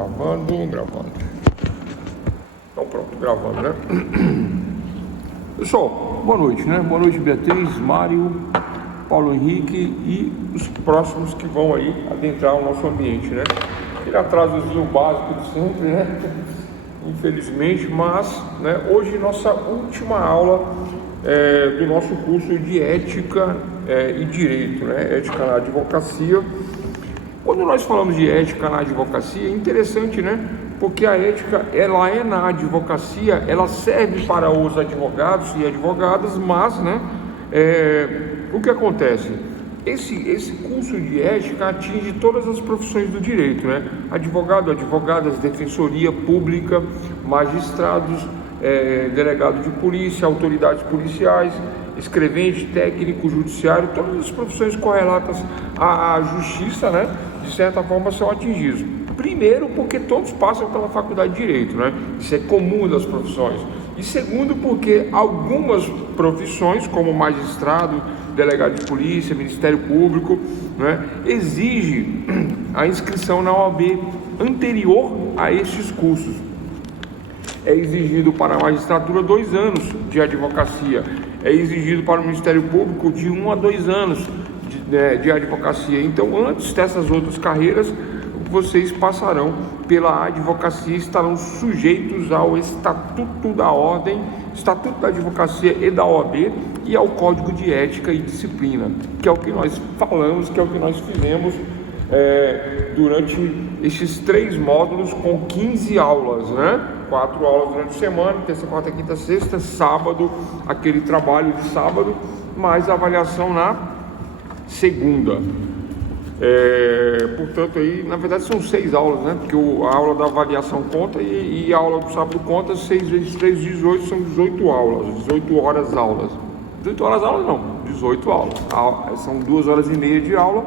Gravando. Então pronto, gravando, né? Pessoal, boa noite, né? Boa noite, Beatriz, Mário, Paulo Henrique e os próximos que vão aí adentrar o nosso ambiente, né? Aquele atrasozinho básico de sempre, né? Infelizmente, mas né, hoje nossa última aula do nosso curso de Ética e Direito, né? Ética na Advocacia. Quando nós falamos de ética na advocacia, é interessante, né? Porque a ética, ela é na advocacia, ela serve para os advogados e advogadas, mas, né? O que acontece? Esse curso de ética atinge todas as profissões do direito, né? Advogado, advogadas, defensoria pública, magistrados, delegado de polícia, autoridades policiais, escrevente, técnico, judiciário, todas as profissões correlatas à justiça, né? De certa forma são atingidos. Primeiro, porque todos passam pela faculdade de Direito, né? Isso é comum das profissões. E segundo, porque algumas profissões, como magistrado, delegado de polícia, Ministério Público, né, exige a inscrição na OAB anterior a estes cursos. É exigido para a magistratura 2 anos de advocacia. É exigido para o Ministério Público de 1 a 2 anos de advocacia. Então, antes dessas outras carreiras, vocês passarão pela advocacia e estarão sujeitos ao Estatuto da Ordem, Estatuto da Advocacia e da OAB e ao Código de Ética e Disciplina, que é o que nós falamos, que é o que nós fizemos durante estes 3 módulos com 15 aulas, né? 4 aulas durante a semana, terça, quarta, quinta, sexta, sábado, aquele trabalho de sábado, mais a avaliação na segunda. Portanto, aí, na verdade são 6 aulas, né? Porque a aula da avaliação conta e a aula do sábado conta, 6 vezes 3, 18, são 18 aulas, 18 horas aulas. 18 horas aulas não, 18 aulas. São 2 horas e meia de aula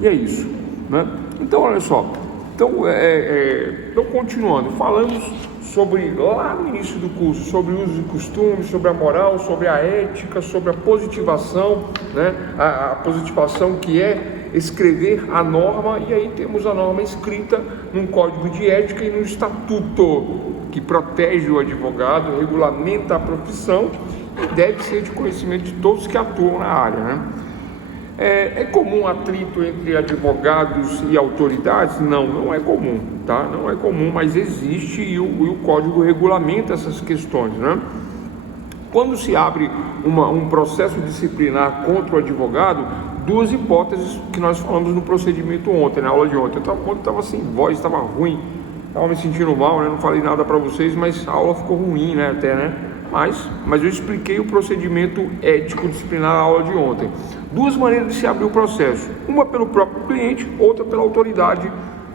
e é isso, né? Então, olha só. Então, continuando, falamos sobre, lá no início do curso, sobre usos e costumes, sobre a moral, sobre a ética, sobre a positivação, né? A positivação que é escrever a norma, e aí temos a norma escrita num código de ética e no estatuto, que protege o advogado, regulamenta a profissão e deve ser de conhecimento de todos que atuam na área, né? É comum atrito entre advogados e autoridades? Não é comum, tá? Não é comum, mas existe e o código regulamenta essas questões, né? Quando se abre um processo disciplinar contra o advogado, 2 hipóteses que nós falamos no procedimento ontem, na aula de ontem. Eu estava sem voz, estava ruim, estava me sentindo mal, né? Não falei nada para vocês, mas a aula ficou ruim, né? Até, né? Mas eu expliquei o procedimento ético disciplinar na aula de ontem. 2 maneiras de se abrir o processo, uma pelo próprio cliente, outra pela autoridade,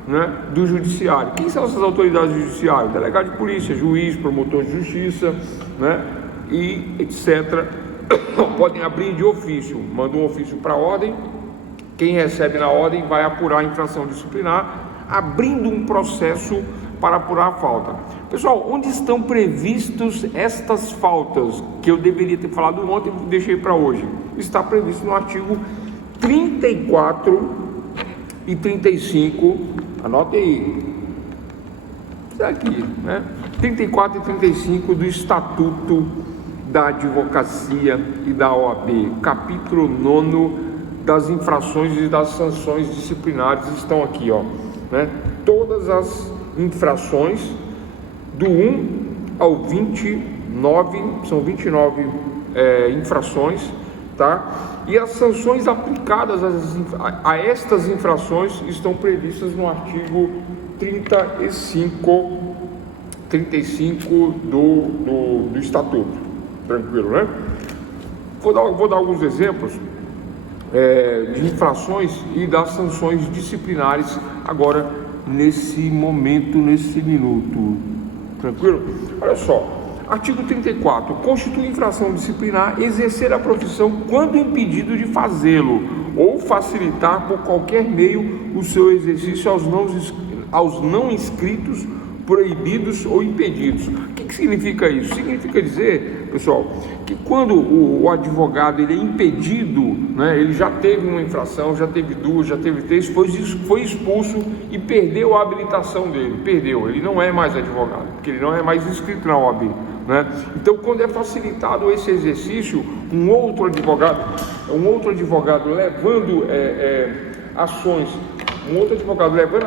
né, do judiciário. Quem são essas autoridades do judiciário? Delegado de polícia, juiz, promotor de justiça, né, e etc. Podem abrir de ofício, manda um ofício para a ordem, quem recebe na ordem vai apurar a infração disciplinar, abrindo um processo para apurar a falta. Pessoal, onde estão previstos estas faltas que eu deveria ter falado ontem e deixei para hoje? Está previsto no artigo 34 e 35, anote aí, isso aqui, né? 34 e 35 do Estatuto da Advocacia e da OAB, capítulo 9 das infrações e das sanções disciplinares estão aqui, ó, né? Todas as infrações do 1 ao 29, são 29 infrações, tá? E as sanções aplicadas a estas infrações estão previstas no artigo 35 do Estatuto. Tranquilo, né? Vou dar alguns exemplos de infrações e das sanções disciplinares agora, nesse momento, nesse minuto. Tranquilo? Olha só, artigo 34, constitui infração disciplinar exercer a profissão quando impedido de fazê-lo ou facilitar por qualquer meio o seu exercício aos não inscritos, proibidos ou impedidos. O que significa isso? Significa dizer pessoal, que quando o advogado ele é impedido, né, ele já teve uma infração, já teve duas, já teve três, foi expulso e perdeu a habilitação dele, ele não é mais advogado, porque ele não é mais inscrito na OAB, né? Então, quando é facilitado esse exercício, um outro advogado levando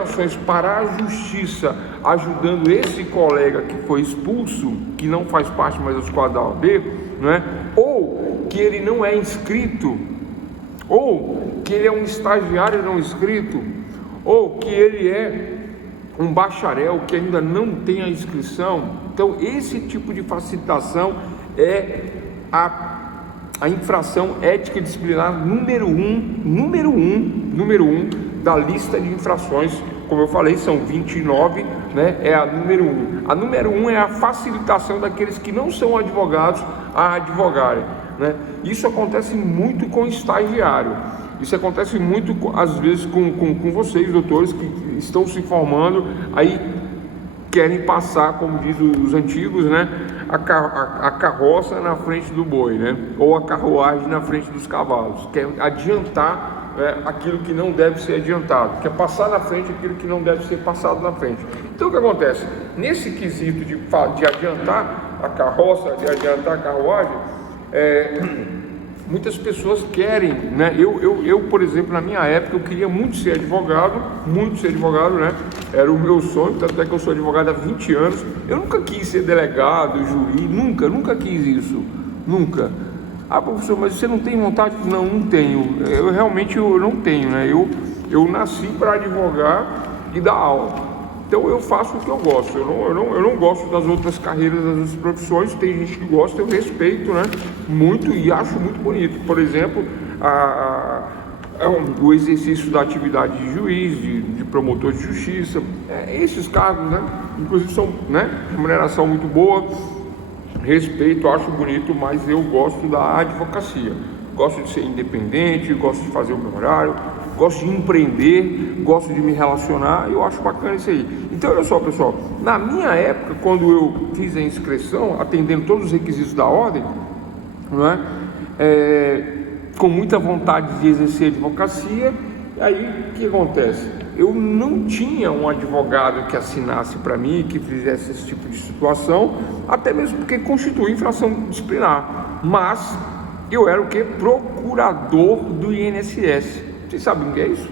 ações para a justiça, ajudando esse colega que foi expulso, que não faz parte mais dos quadros da OAB, né? Ou que ele não é inscrito, ou que ele é um estagiário não inscrito, ou que ele é um bacharel que ainda não tem a inscrição. Então, esse tipo de facilitação é a infração ética e disciplinar número um da lista de infrações. Como eu falei, são 29, né? É a número 1. A número 1 é a facilitação daqueles que não são advogados a advogarem, né? Isso acontece muito com estagiário. Isso acontece muito, às vezes, com vocês, doutores, que estão se formando, aí querem passar, como diz os antigos, né? A carroça na frente do boi, né? Ou a carruagem na frente dos cavalos. Quer adiantar aquilo que não deve ser adiantado, quer passar na frente aquilo que não deve ser passado na frente. Então, o que acontece? Nesse quesito de adiantar a carroça, de adiantar a carruagem, muitas pessoas querem, né? Eu, por exemplo, na minha época, eu queria muito ser advogado, né? Era o meu sonho, tanto é que eu sou advogado há 20 anos. Eu nunca quis ser delegado, juiz, nunca quis isso, nunca. Ah, professor, mas você não tem vontade? Não tenho. Eu realmente não tenho, né? Eu nasci para advogar e dar aula. Então eu faço o que eu gosto. Eu não gosto das outras carreiras, das outras profissões. Tem gente que gosta, eu respeito, né? Muito, e acho muito bonito. Por exemplo, o exercício da atividade de juiz, de promotor de justiça. Esses cargos, né? Inclusive são, né? Remuneração muito boa. Respeito, acho bonito, mas eu gosto da advocacia. Gosto de ser independente, gosto de fazer o meu horário, gosto de empreender, gosto de me relacionar, e eu acho bacana isso aí. Então, olha só, pessoal, na minha época, quando eu fiz a inscrição, atendendo todos os requisitos da ordem, não é? Com muita vontade de exercer advocacia, e aí o que acontece? Eu não tinha um advogado que assinasse para mim, que fizesse esse tipo de situação, até mesmo porque constitui infração disciplinar. Mas eu era o que? Procurador do INSS. Vocês sabem o que é isso?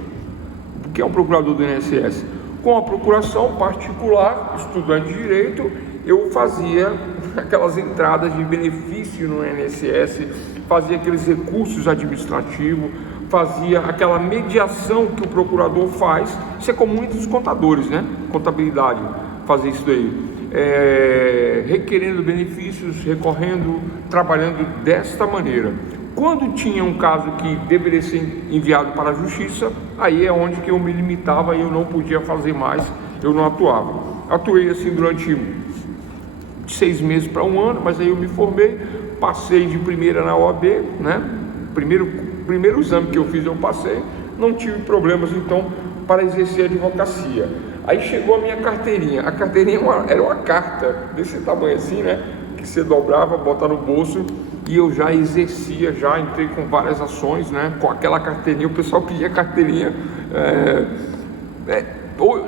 O que é um procurador do INSS? Com a procuração particular, estudante de direito, eu fazia aquelas entradas de benefício no INSS, fazia aqueles recursos administrativos, fazia aquela mediação que o procurador faz. Isso é comum entre os contadores, né? Contabilidade, fazer isso daí. Requerendo benefícios, recorrendo, trabalhando desta maneira. Quando tinha um caso que deveria ser enviado para a justiça, aí é onde que eu me limitava e eu não podia fazer mais, eu não atuava. Atuei assim durante 6 meses para 1 ano, mas aí eu me formei, passei de primeira na OAB, né? Primeiro exame que eu fiz eu passei, não tive problemas então para exercer a advocacia. Aí chegou a minha carteirinha. A carteirinha era uma carta desse tamanho assim, né? Que você dobrava, botava no bolso, e eu já exercia, já entrei com várias ações, né? Com aquela carteirinha, o pessoal pedia carteirinha.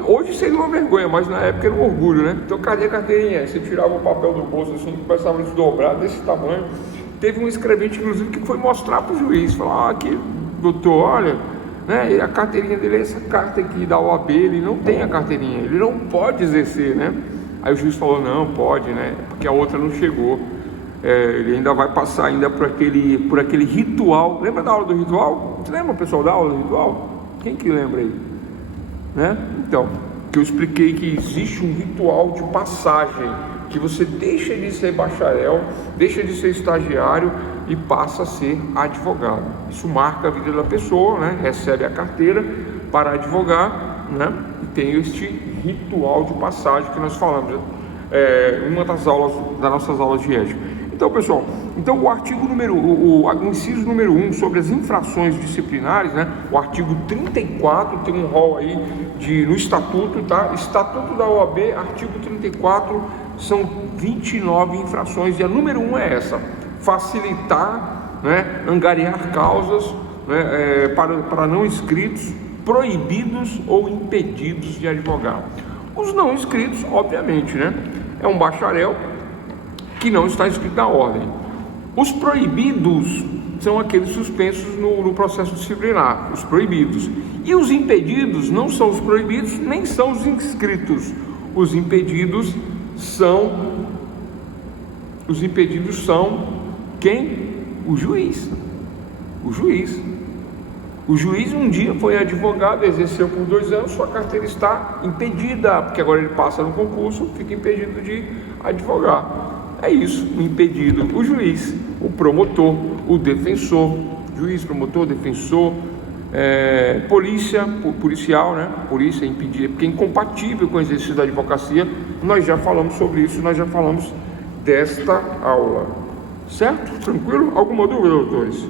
Hoje seria uma vergonha, mas na época era um orgulho, né? Então, cadê a carteirinha? Você tirava o papel do bolso assim, começava a desdobrar desse tamanho. Teve um escrevente, inclusive, que foi mostrar para o juiz, falar: aqui, doutor, olha, né, a carteirinha dele é essa carta aqui da OAB, ele não tem a carteirinha, ele não pode exercer, né? Aí o juiz falou: não, pode, né? Porque a outra não chegou. Ele ainda vai passar ainda por aquele ritual. Lembra da aula do ritual? Você lembra, pessoal, da aula do ritual? Quem que lembra aí? Né? Então, que eu expliquei que existe um ritual de passagem, que você deixa de ser bacharel, deixa de ser estagiário e passa a ser advogado. Isso marca a vida da pessoa, né? Recebe a carteira para advogar, né? E tem este ritual de passagem que nós falamos, né? Uma das nossas aulas de ética. Então, pessoal, o inciso número 1 sobre as infrações disciplinares, né? O artigo 34 tem um rol aí no estatuto, tá? Estatuto da OAB, artigo 34, são 29 infrações, e a número 1 é essa: facilitar, né, angariar causas, né, para não inscritos, proibidos ou impedidos de advogar. Os não inscritos, obviamente, né, é um bacharel que não está inscrito na ordem. Os proibidos são aqueles suspensos no processo disciplinar, os proibidos. E os impedidos não são os proibidos, nem são os inscritos. Os impedidos são quem? O juiz. O juiz. O juiz um dia foi advogado, exerceu por 2 anos, sua carteira está impedida, porque agora ele passa no concurso, fica impedido de advogar. É isso, o impedido: o juiz, o promotor, o defensor, juiz, promotor, defensor, policial, né? Polícia impedir, porque é incompatível com o exercício da advocacia. Nós já falamos sobre isso, nós já falamos desta aula, certo? Tranquilo? Alguma dúvida, doutores?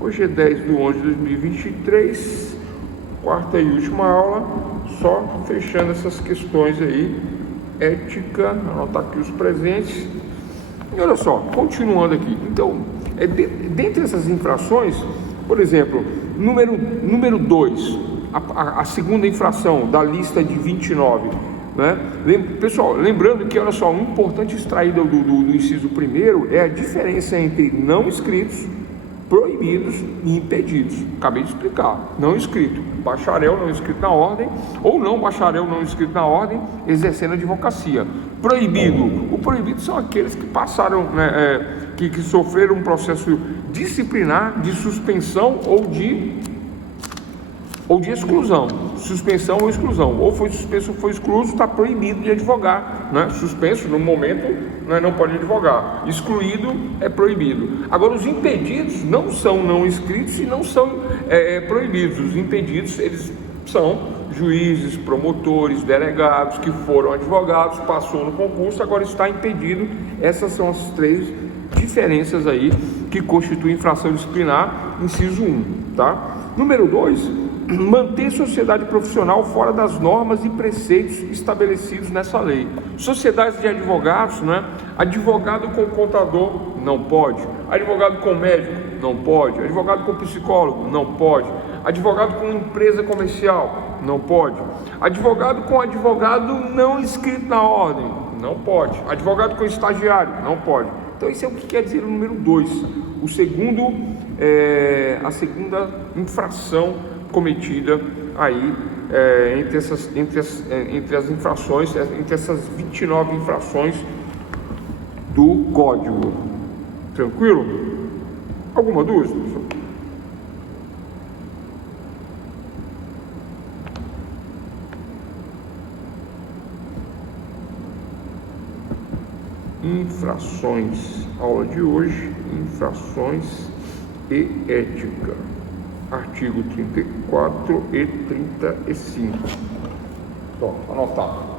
Hoje é 10/11/2023, quarta e última aula, só fechando essas questões aí, ética, anotar aqui os presentes. E olha só, continuando aqui, então, dentre essas infrações, por exemplo, número 2, a segunda infração da lista de 29, né? Pessoal, lembrando que, olha só, o importante extraído do inciso 1º é a diferença entre não inscritos, proibidos e impedidos. Acabei de explicar: não inscrito, bacharel não inscrito na ordem, ou não bacharel não inscrito na ordem, exercendo advocacia. Proibido: o proibido são aqueles que passaram, né, que sofreram um processo disciplinar de suspensão ou de exclusão. Suspensão ou exclusão: ou foi suspenso ou foi excluído, está proibido de advogar, né? Suspenso, no momento, né, não pode advogar. Excluído é proibido. Agora, os impedidos não são não inscritos e não são proibidos. Os impedidos, eles são juízes, promotores, delegados que foram advogados, passou no concurso, agora está impedido. Essas são as 3 diferenças aí que constituem infração disciplinar, inciso 1, tá? Número 2, manter sociedade profissional fora das normas e preceitos estabelecidos nessa lei. Sociedades de advogados, né? Advogado com contador não pode, advogado com médico não pode, advogado com psicólogo não pode, advogado com empresa comercial não pode, advogado com advogado não inscrito na ordem não pode, advogado com estagiário não pode. Então isso é o que quer dizer o número 2, a segunda infração cometida aí entre as infrações, entre essas 29 infrações do Código. Tranquilo? Alguma dúvida, professor? Infrações, aula de hoje: infrações e ética, artigo 34 e 35. Pronto, anotado.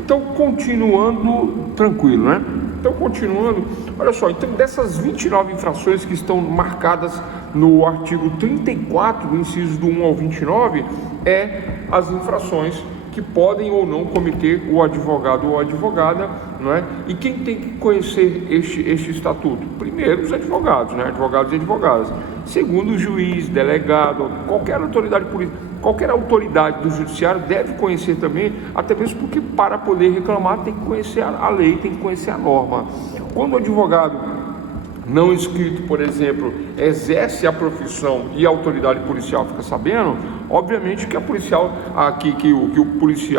Então, continuando, tranquilo, né? Então, continuando, olha só, então dessas 29 infrações que estão marcadas no artigo 34, do inciso do 1 ao 29, as infrações que podem ou não cometer o advogado ou a advogada, não é? E quem tem que conhecer este estatuto? Primeiro, os advogados, né? Advogados e advogadas. Segundo, o juiz, delegado, qualquer autoridade política, qualquer autoridade do judiciário deve conhecer também, até mesmo porque para poder reclamar tem que conhecer a lei, tem que conhecer a norma. Quando o advogado não inscrito, por exemplo, exerce a profissão e a autoridade policial fica sabendo, obviamente que o policial, a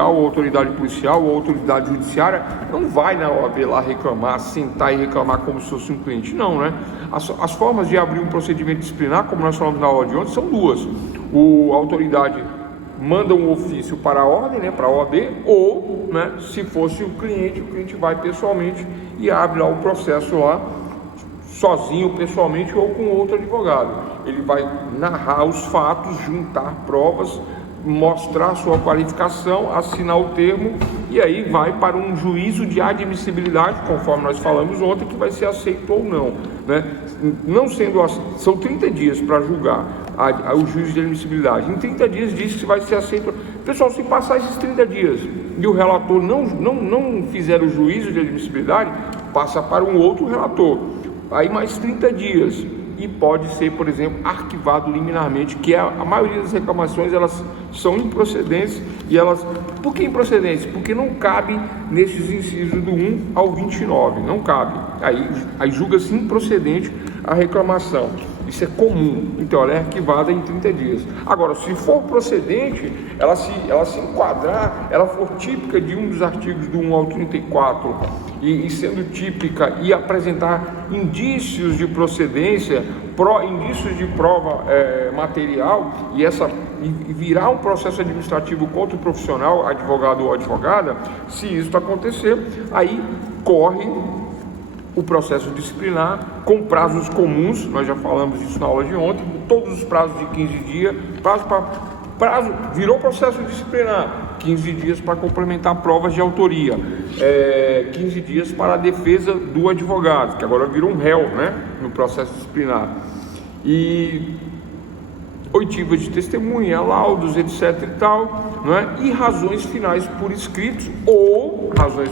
autoridade policial ou a autoridade judiciária não vai na OAB lá reclamar, sentar e reclamar como se fosse um cliente, não, né? As formas de abrir um procedimento disciplinar, como nós falamos na aula de ontem, são 2. A autoridade manda um ofício para a ordem, né, para a OAB, ou, né, se fosse o cliente vai pessoalmente e abre lá o processo lá, sozinho, pessoalmente, ou com outro advogado. Ele vai narrar os fatos, juntar provas, mostrar sua qualificação, assinar o termo, e aí vai para um juízo de admissibilidade, conforme nós falamos ontem, que vai ser aceito ou não, né? Não sendo assim, são 30 dias para julgar o juízo de admissibilidade. Em 30 dias diz que vai ser aceito. Pessoal, se passar esses 30 dias e o relator não fizer o juízo de admissibilidade, passa para um outro relator, aí mais 30 dias, e pode ser, por exemplo, arquivado liminarmente, que a maioria das reclamações elas são improcedentes, e elas, por que improcedentes? Porque não cabe nesses incisos do 1 ao 29, não cabe, aí julga-se improcedente a reclamação. Isso é comum, então ela é arquivada em 30 dias. Agora, se for procedente, ela se enquadrar, ela for típica de um dos artigos do 1 ao 34, e sendo típica e apresentar indícios de procedência, indícios de prova material, e virar um processo administrativo contra o profissional, advogado ou advogada, se isso acontecer, aí corre o processo disciplinar com prazos comuns. Nós já falamos disso na aula de ontem, todos os prazos de 15 dias, prazo virou processo disciplinar, 15 dias para complementar provas de autoria, 15 dias para a defesa do advogado, que agora virou um réu, né, no processo disciplinar, e oitivas de testemunha, laudos, etc e tal, não é? E razões finais por escritos, ou razões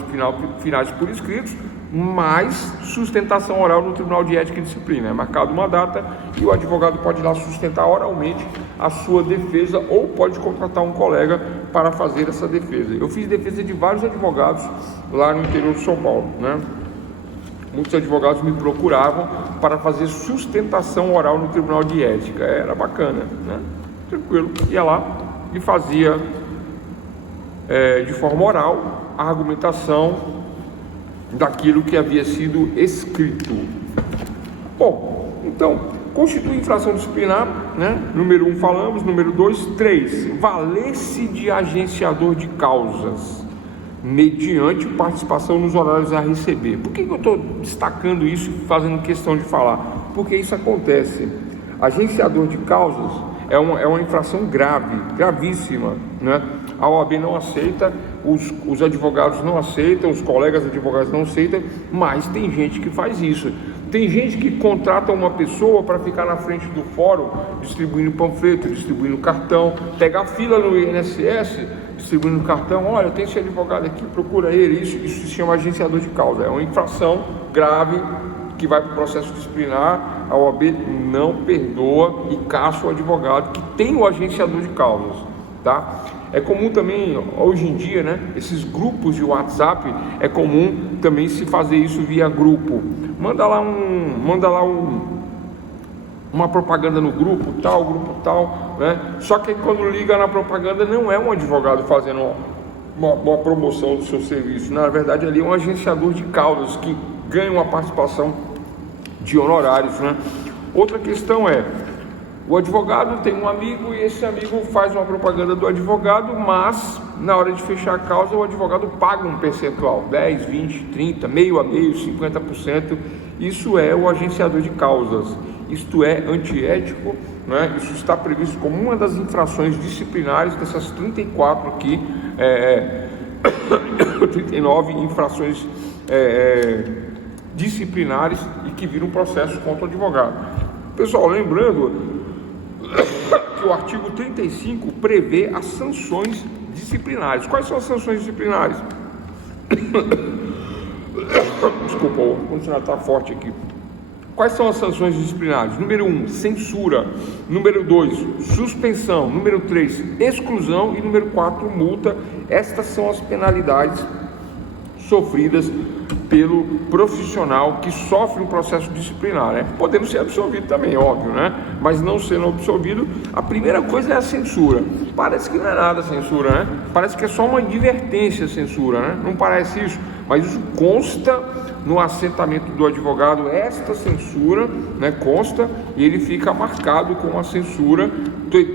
finais por escritos, mais sustentação oral no Tribunal de Ética e Disciplina. É marcada uma data e o advogado pode ir lá sustentar oralmente a sua defesa, ou pode contratar um colega para fazer essa defesa. Eu fiz defesa de vários advogados lá no interior de São Paulo, né? Muitos advogados me procuravam para fazer sustentação oral no Tribunal de Ética. Era bacana, né? Tranquilo. Ia lá e fazia de forma oral a argumentação daquilo que havia sido escrito. Bom, então, constitui infração disciplinar, né? Número 1 falamos, número 2, 3, valer-se de agenciador de causas, mediante participação nos horários a receber. Por que eu estou destacando isso e fazendo questão de falar? Porque isso acontece. Agenciador de causas é uma infração grave, gravíssima, né? A OAB não aceita, os advogados não aceitam, os colegas advogados não aceitam, mas tem gente que faz isso. Tem gente que contrata uma pessoa para ficar na frente do fórum, distribuindo panfleto, distribuindo cartão, pegar fila no INSS, distribuindo cartão. Olha, tem esse advogado aqui, procura ele. Isso se chama agenciador de causa. É uma infração grave que vai para o processo disciplinar. A OAB não perdoa e caça o advogado que tem o agenciador de causas, tá? É comum também, hoje em dia, né, esses grupos de WhatsApp, é comum também se fazer isso via grupo. Manda lá uma propaganda no grupo tal, né? Só que quando liga na propaganda não é um advogado fazendo uma promoção do seu serviço. Na verdade, ali é um agenciador de causas que ganha uma participação de honorários, né? Outra questão é: o advogado tem um amigo e esse amigo faz uma propaganda do advogado, mas na hora de fechar a causa o advogado paga um percentual, 10, 20, 30, meio a meio, 50%. Isso é o agenciador de causas. Isto é antiético, né? Isso está previsto como uma das infrações disciplinares dessas 34 aqui, 39 infrações disciplinares e que viram processo contra o advogado. Pessoal, lembrando que o artigo 35 prevê as sanções disciplinares. Quais são as sanções disciplinares? Desculpa, o ar-condicionado está forte aqui. Quais são as sanções disciplinares? Número 1, censura. Número 2, suspensão. Número 3, exclusão. E número 4, multa. Estas são as penalidades sofridas pelo profissional que sofre um processo disciplinar, né? Podendo ser absolvido também, óbvio, né? Mas não sendo absolvido, a primeira coisa é a censura. Parece que não é nada a censura, né? Parece que é só uma advertência a censura, né? Não parece isso, mas isso consta no assentamento do advogado, esta censura, né? Consta, e ele fica marcado com a censura,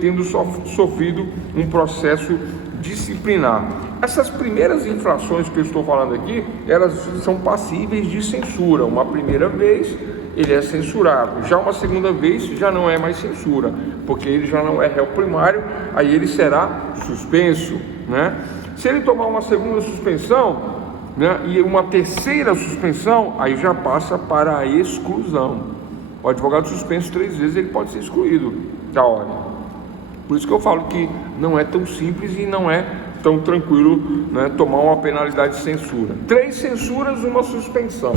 tendo sofrido um processo disciplinar. Essas primeiras infrações que eu estou falando aqui, elas são passíveis de censura, uma primeira vez ele é censurado. Já uma segunda vez já não é mais censura, porque ele já não é réu primário, aí ele será suspenso, né? Se ele tomar uma segunda suspensão, né, e uma terceira suspensão, aí já passa para a exclusão. O advogado suspenso 3 vezes, ele pode ser excluído da ordem. Por isso que eu falo que não é tão simples e não é tão tranquilo, né, tomar uma penalidade de censura. 3 censuras, uma suspensão.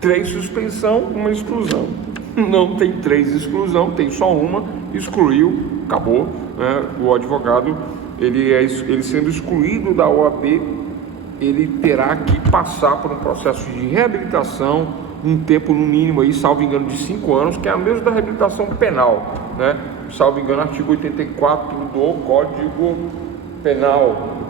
3 suspensão, uma exclusão. Não tem 3 exclusão, tem só uma, excluiu, acabou, né? O advogado, ele sendo excluído da OAB, ele terá que passar por um processo de reabilitação, um tempo no mínimo aí, salvo engano, de 5 anos, que é a mesma da reabilitação penal, né? Salvo engano, artigo 84 do Código Penal,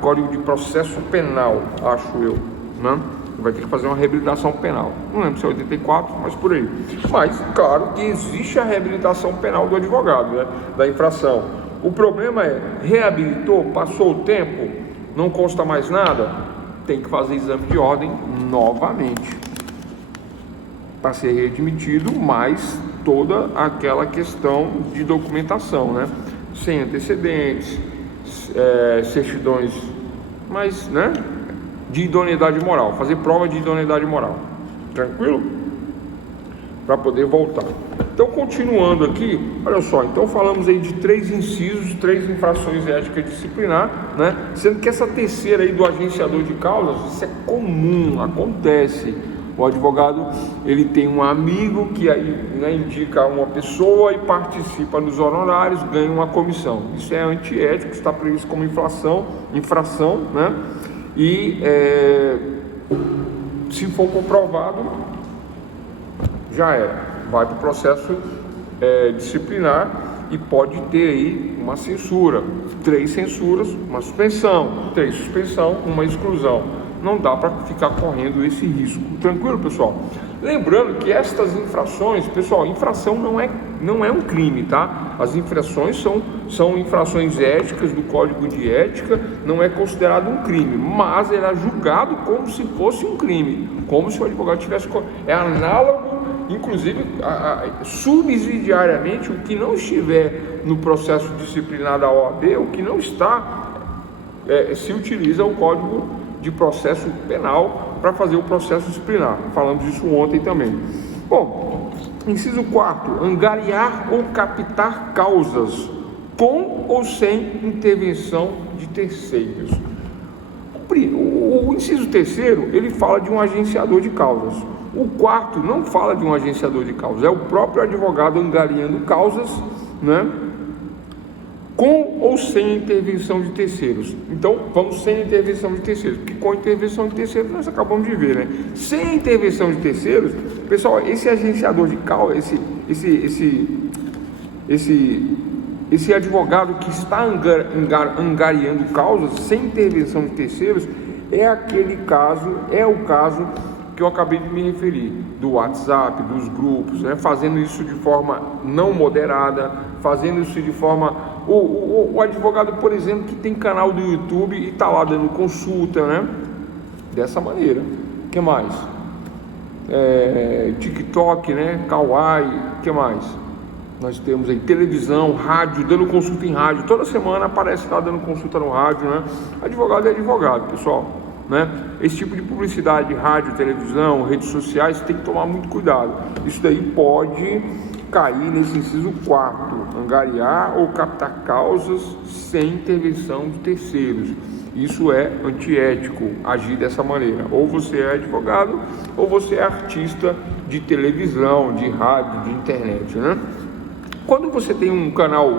Código de Processo Penal, acho eu, né? Vai ter que fazer uma reabilitação penal. Não lembro se é 84, mas por aí. Mas, claro que existe a reabilitação penal do advogado, né, da infração. O problema é, reabilitou, passou o tempo, não consta mais nada, tem que fazer exame de ordem novamente para ser readmitido, mais toda aquela questão de documentação, né? Sem antecedentes, certidões, mas, né, de idoneidade moral, fazer prova de idoneidade moral, tranquilo? Para poder voltar. Então, continuando aqui, olha só, então falamos aí de 3 incisos, 3 infrações éticas disciplinar, né? Sendo que essa terceira aí do agenciador de causas, isso é comum, acontece. O advogado, ele tem um amigo que aí, né, indica uma pessoa e participa nos honorários, ganha uma comissão. Isso é antiético, está previsto como infração, né? E se for comprovado, já vai para o processo disciplinar e pode ter aí uma censura, 3 censuras, uma suspensão, 3 suspensão, uma exclusão. Não dá para ficar correndo esse risco. Tranquilo, pessoal? Lembrando que estas infrações, pessoal, infração não é um crime, tá? As infrações são infrações éticas do Código de Ética, não é considerado um crime, mas ele é julgado como se fosse um crime, como se o advogado tivesse... É análogo, inclusive, subsidiariamente, o que não estiver no processo disciplinar da OAB, o que não está, se utiliza o Código de Processo Penal para fazer o processo disciplinar. Falamos disso ontem também. Bom, inciso 4, angariar ou captar causas com ou sem intervenção de terceiros. O inciso 3º, ele fala de um agenciador de causas. O 4º não fala de um agenciador de causas, é o próprio advogado angariando causas, né, com ou sem intervenção de terceiros. Então, vamos sem intervenção de terceiros, porque com intervenção de terceiros nós acabamos de ver, né? Sem intervenção de terceiros, pessoal, esse agenciador de causas, esse advogado que está angariando causas sem intervenção de terceiros, é o caso que eu acabei de me referir, do WhatsApp, dos grupos, né? Fazendo isso de forma não moderada, fazendo isso de forma... O advogado, por exemplo, que tem canal do YouTube e está lá dando consulta, né? Dessa maneira. O que mais? TikTok, né? Kawaii, o que mais? Nós temos aí televisão, rádio, dando consulta em rádio. Toda semana aparece lá dando consulta no rádio, né? Advogado é advogado, pessoal, né? Esse tipo de publicidade, rádio, televisão, redes sociais, tem que tomar muito cuidado. Isso daí pode cair nesse inciso 4º, angariar ou captar causas sem intervenção de terceiros. Isso é antiético, agir dessa maneira. Ou você é advogado, ou você é artista de televisão, de rádio, de internet, né? Quando você tem um canal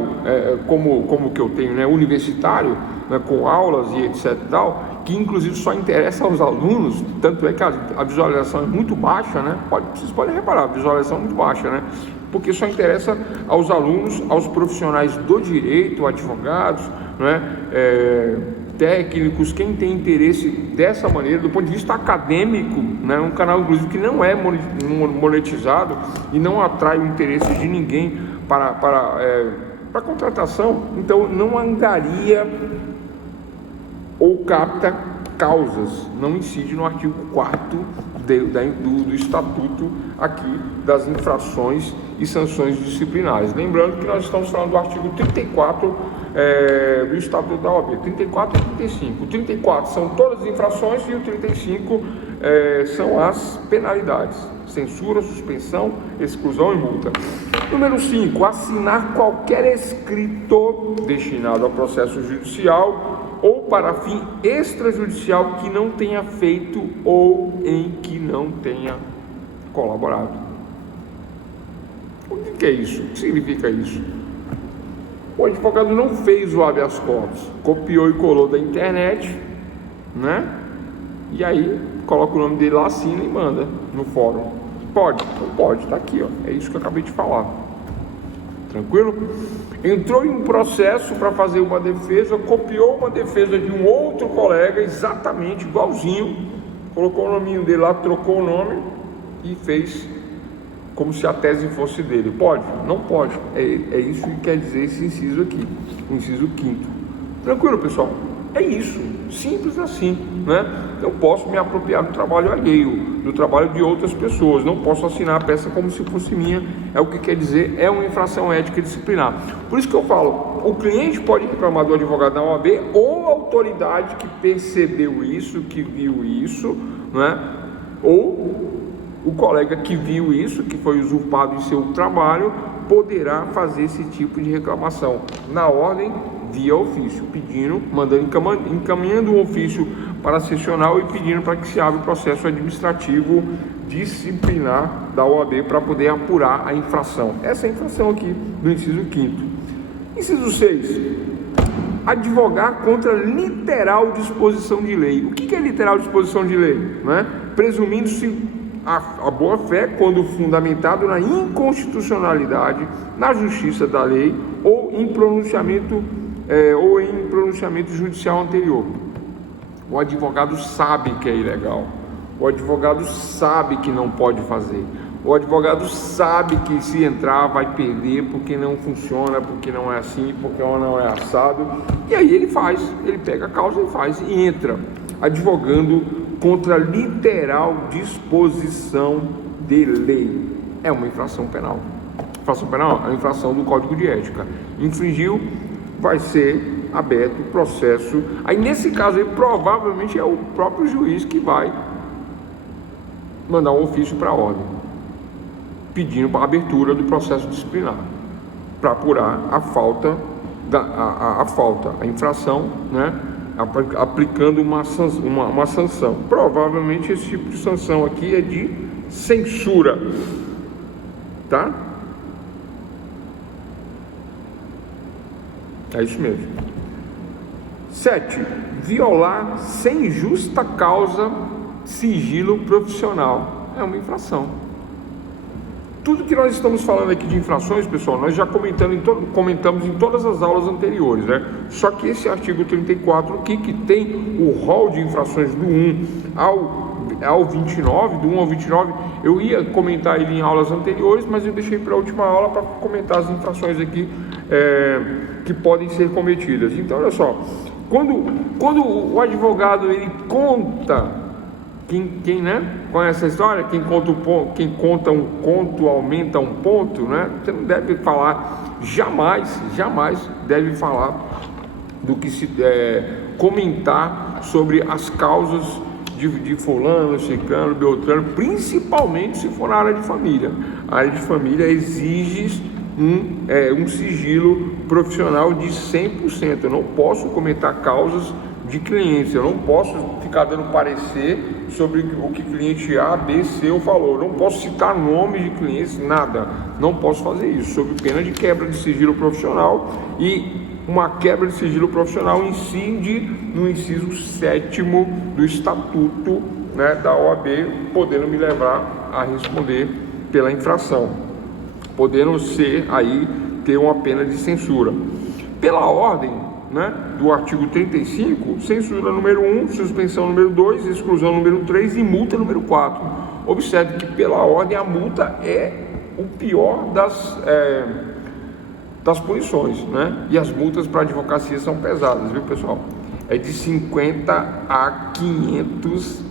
como o que eu tenho, né, universitário, né, com aulas e etc e tal, que inclusive só interessa aos alunos, tanto é que a visualização é muito baixa, né? Vocês podem reparar, a visualização é muito baixa, né? Porque só interessa aos alunos, aos profissionais do direito, advogados, né, técnicos, quem tem interesse dessa maneira, do ponto de vista acadêmico, né? Um canal inclusive que não é monetizado e não atrai o interesse de ninguém para contratação, então não angaria ou capta causas, não incide no artigo 4º do Estatuto aqui das infrações e sanções disciplinares. Lembrando que nós estamos falando do artigo 34 do Estatuto da OAB, 34 e 35. O 34 são todas as infrações e o 35 são as penalidades: censura, suspensão, exclusão e multa. Número 5, assinar qualquer escrito destinado ao processo judicial ou para fim extrajudicial que não tenha feito ou em que não tenha colaborado. O que é isso? O que significa isso? O advogado não fez o habeas corpus, copiou e colou da internet, né? E aí coloca o nome dele lá, assina e manda no fórum. Pode? Não pode, tá aqui, ó. É isso que eu acabei de falar. Tranquilo? Entrou em um processo para fazer uma defesa, copiou uma defesa de um outro colega, exatamente igualzinho, colocou o nominho dele lá, trocou o nome e fez como se a tese fosse dele. Pode? Não pode. É isso que quer dizer esse inciso aqui, o inciso 5º. Tranquilo, pessoal? É isso, simples assim, né? Eu posso me apropriar do trabalho alheio, do trabalho de outras pessoas, não posso assinar a peça como se fosse minha. É o que quer dizer, é uma infração ética disciplinar. Por isso que eu falo, o cliente pode reclamar do advogado da OAB ou a autoridade que percebeu isso, que viu isso, né? Ou o colega que viu isso, que foi usurpado em seu trabalho, poderá fazer esse tipo de reclamação na ordem via ofício, encaminhando um ofício para a seccional e pedindo para que se abra o processo administrativo disciplinar da OAB para poder apurar a infração. Essa é a infração aqui do inciso 5º. Inciso 6. Advogar contra literal disposição de lei. O que é literal disposição de lei? Né? Presumindo-se a boa-fé quando fundamentado na inconstitucionalidade, na justiça da lei ou em pronunciamento judicial anterior. O advogado sabe que é ilegal, o advogado sabe que não pode fazer, o advogado sabe que se entrar vai perder porque não funciona, porque não é assim, porque não é assado, e aí ele pega a causa e faz, e entra advogando contra literal disposição de lei. É uma infração penal. Infração penal é uma infração do Código de Ética. Infringiu, vai ser aberto o processo. Aí nesse caso aí, provavelmente é o próprio juiz que vai mandar um ofício para a ordem, pedindo para a abertura do processo disciplinar, para apurar a falta, a infração, né? Aplicando uma sanção. Provavelmente esse tipo de sanção aqui é de censura, tá? É isso mesmo. 7. Violar sem justa causa sigilo profissional. É uma infração. Tudo que nós estamos falando aqui de infrações, pessoal, nós já comentamos em todas as aulas anteriores, né? Só que esse artigo 34 aqui, que tem o rol de infrações do 1 ao 29, do 1 ao 29, eu ia comentar ele em aulas anteriores, mas eu deixei para a última aula para comentar as infrações aqui que podem ser cometidas. Então, olha só, quando o advogado ele conta, quem né, conhece a história, quem conta um conto aumenta um ponto, né? Você não deve falar, jamais deve falar do que se comentar sobre as causas de fulano, ciclano, beltrano, principalmente se for na área de família. A área de família exige um sigilo profissional de 100%. Eu não posso comentar causas de clientes, eu não posso ficar dando parecer sobre o que cliente A, B, C eu falou, eu não posso citar nomes de clientes, nada, não posso fazer isso, sob pena de quebra de sigilo profissional, e uma quebra de sigilo profissional incide no inciso 7º do Estatuto, né, da OAB, podendo me levar a responder pela infração, podendo ter uma pena de censura. Pela ordem, né, do artigo 35, censura número 1, suspensão número 2, exclusão número 3 e multa número 4. Observe que pela ordem a multa é o pior das punições, né? E as multas para a advocacia são pesadas, viu, pessoal? é de 50 a 500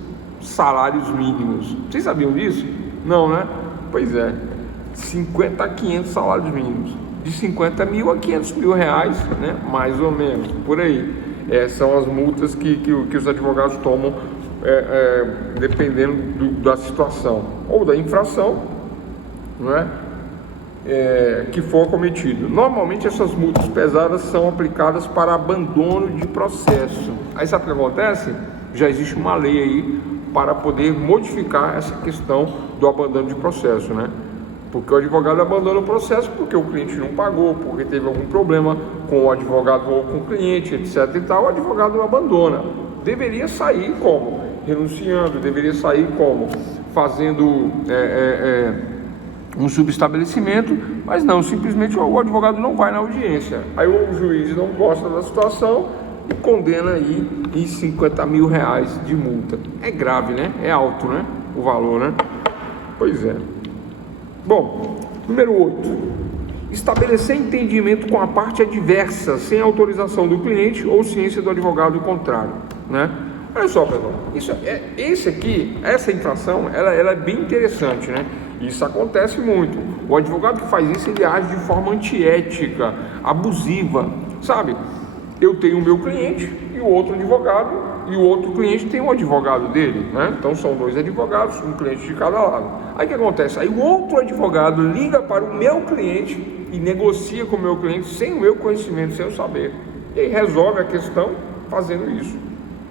salários mínimos. Vocês sabiam disso? Não, né? Pois é, 50 a 500 salários mínimos, de 50 mil a 500 mil reais, né? Mais ou menos, por aí. São as multas que os advogados tomam, dependendo da situação ou da infração, não é? Que for cometido. Normalmente essas multas pesadas são aplicadas para abandono de processo. Aí sabe o que acontece? Já existe uma lei aí para poder modificar essa questão do abandono de processo, né? Porque o advogado abandona o processo porque o cliente não pagou, porque teve algum problema com o advogado ou com o cliente, etc e tal, o advogado abandona. Deveria sair como? Renunciando, deveria sair como? Fazendo um subestabelecimento, mas não, simplesmente o advogado não vai na audiência. Aí o juiz não gosta da situação e condena aí em 50 mil reais de multa. É grave, né? É alto, né? O valor, né? Pois é. Bom, número 8. Estabelecer entendimento com a parte adversa, sem autorização do cliente ou ciência do advogado contrário, né? Olha só, pessoal, essa infração, ela é bem interessante, né? Isso acontece muito. O advogado que faz isso, ele age de forma antiética, abusiva, sabe? Eu tenho o meu cliente e o outro advogado, e o outro cliente tem um advogado dele, né? Então são dois advogados, um cliente de cada lado. Aí o que acontece? Aí o outro advogado liga para o meu cliente e negocia com o meu cliente sem o meu conhecimento, sem eu saber. E aí resolve a questão fazendo isso.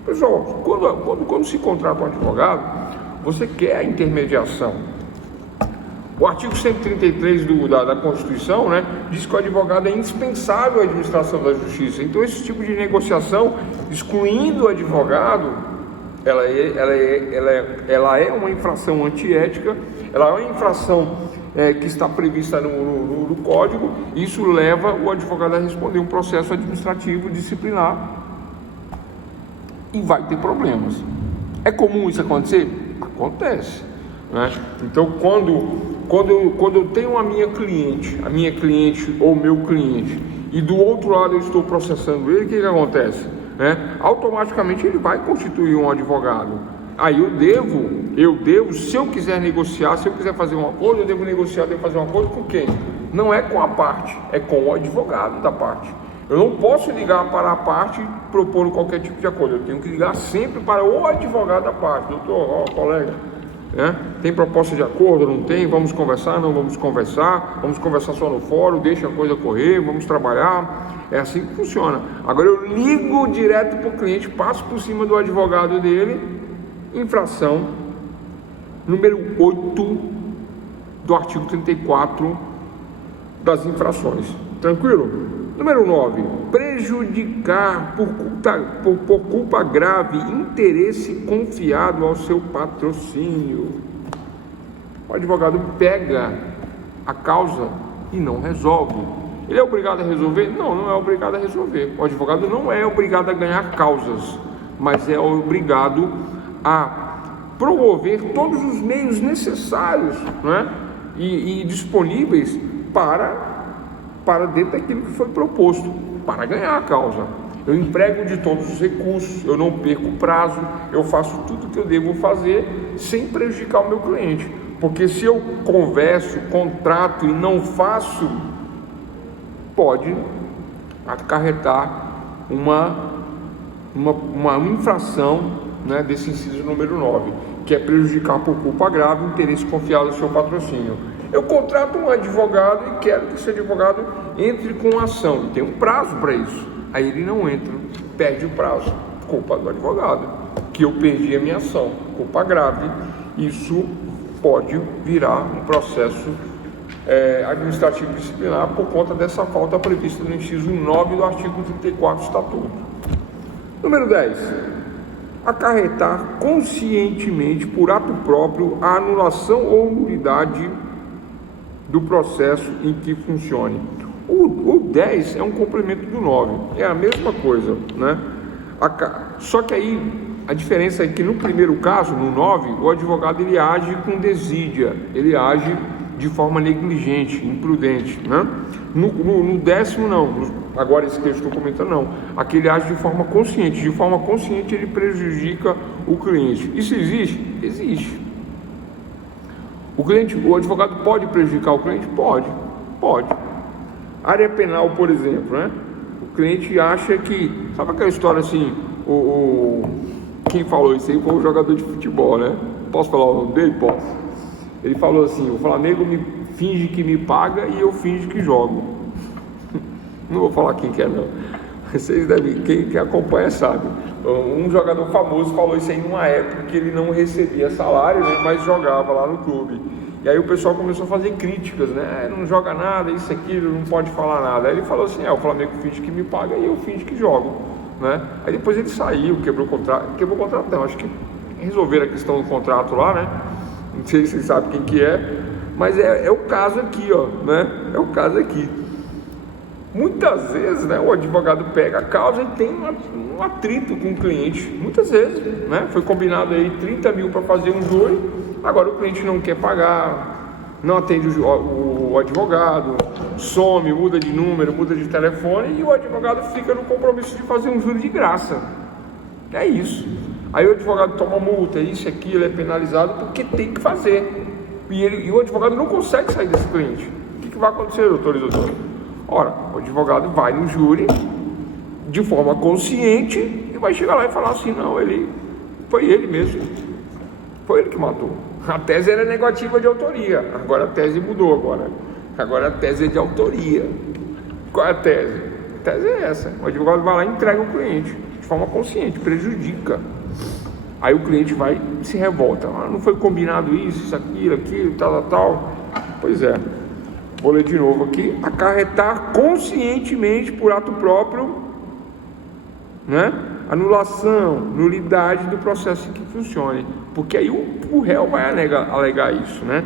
Pessoal, quando se contrata um advogado, você quer a intermediação. O artigo 133 da Constituição, né, diz que o advogado é indispensável à administração da justiça. Então esse tipo de negociação, excluindo o advogado, ela é uma infração antiética, ela é uma infração que está prevista no Código. Isso leva o advogado a responder um processo administrativo disciplinar e vai ter problemas. É comum isso acontecer? Acontece, né? Então quando eu tenho a minha cliente ou meu cliente, e do outro lado eu estou processando ele, o que acontece? Automaticamente ele vai constituir um advogado. Aí eu devo, se eu quiser negociar, se eu quiser fazer um acordo, eu devo negociar, devo fazer um acordo com quem? Não é com a parte, é com o advogado da parte. Eu não posso ligar para a parte propondo qualquer tipo de acordo, eu tenho que ligar sempre para o advogado da parte. Doutor, colega, tem proposta de acordo, não tem? Vamos conversar, não vamos conversar só no fórum, deixa a coisa correr, vamos trabalhar. É assim que funciona. Agora eu ligo direto para o cliente, passo por cima do advogado dele. Infração número 8 do artigo 34 das infrações. Tranquilo? Número 9, prejudicar por culpa grave interesse confiado ao seu patrocínio. O advogado pega a causa e não resolve. Ele é obrigado a resolver? Não, não é obrigado a resolver. O advogado não é obrigado a ganhar causas, mas é obrigado a promover todos os meios necessários, né? e disponíveis para dentro daquilo que foi proposto, para ganhar a causa. Eu emprego de todos os recursos, eu não perco prazo, eu faço tudo o que eu devo fazer sem prejudicar o meu cliente. Porque se eu converso, contrato e não faço, pode acarretar uma infração, né, desse inciso número 9, que é prejudicar por culpa grave o interesse confiado ao seu patrocínio. Eu contrato um advogado e quero que esse advogado entre com a ação, e tem um prazo para isso. Aí ele não entra, perde o prazo, culpa do advogado, que eu perdi a minha ação, culpa grave. Isso pode virar um processo administrativo disciplinar por conta dessa falta prevista no inciso 9 do artigo 34 do Estatuto. Número 10. Acarretar conscientemente, por ato próprio, a anulação ou nulidade do processo em que funcione. O 10 é um complemento do 9, é a mesma coisa, né? Só que aí a diferença é que no primeiro caso, no 9, o advogado ele age com desídia, ele age de forma negligente, imprudente, né? No 10º não, agora esse que eu estou comentando não, aqui ele age de forma consciente ele prejudica o cliente. Isso existe? Existe. O advogado pode prejudicar o cliente? Pode. Área penal, por exemplo, né? O cliente acha que, sabe aquela história assim, quem falou isso aí foi o jogador de futebol, né? Posso falar o nome dele? Posso. Ele falou assim: o Flamengo finge que me paga e eu finge que jogo. Não vou falar quem que é não. Vocês devem, quem acompanha sabe. Um jogador famoso falou isso aí numa época que ele não recebia salário, né, mas jogava lá no clube. E aí o pessoal começou a fazer críticas, né? Não joga nada, isso, aquilo, não pode falar nada. Aí ele falou assim: o Flamengo finge que me paga e eu finge que jogo, né? Aí depois ele saiu, quebrou o contrato não, acho que resolveram a questão do contrato lá, né? Não sei se vocês sabem quem que é, mas é o caso aqui, ó, né? É o caso aqui. Muitas vezes, né, o advogado pega a causa e tem um atrito com o cliente. Muitas vezes, né? Foi combinado aí 30 mil para fazer um júri, agora o cliente não quer pagar, não atende o advogado, some, muda de número, muda de telefone, e o advogado fica no compromisso de fazer um júri de graça. É isso. Aí o advogado toma multa, isso, aquilo, é penalizado porque tem que fazer. E o advogado não consegue sair desse cliente. O que vai acontecer, doutor e doutor? Ora, o advogado vai no júri de forma consciente e vai chegar lá e falar assim: não, foi ele mesmo, foi ele que matou. A tese era negativa de autoria, agora a tese mudou, agora a tese é de autoria. Qual é a tese? A tese é essa: o advogado vai lá e entrega o cliente de forma consciente, prejudica. Aí o cliente vai e se revolta: não foi combinado isso, aquilo, tal. Pois é. Vou ler de novo aqui: acarretar conscientemente por ato próprio, né, anulação, nulidade do processo que funcione, porque aí o réu vai alegar isso, né?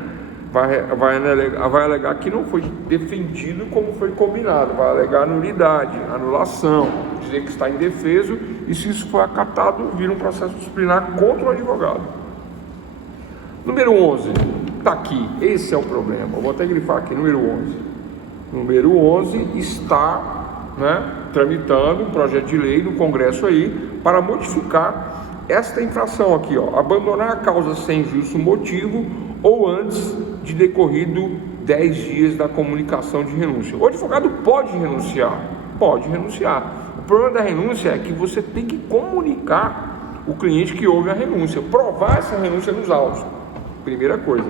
Vai alegar que não foi defendido como foi combinado, vai alegar nulidade, anulação, dizer que está indefeso, e se isso for acatado, vira um processo disciplinar contra o advogado. Número 11, está aqui, esse é o problema, eu vou até grifar aqui, número 11. Número 11 está, né, tramitando um projeto de lei no Congresso aí, para modificar esta infração aqui, ó: abandonar a causa sem justo motivo ou antes de decorrido 10 dias da comunicação de renúncia. O advogado pode renunciar. O problema da renúncia é que você tem que comunicar o cliente que houve a renúncia, provar essa renúncia nos autos, primeira coisa.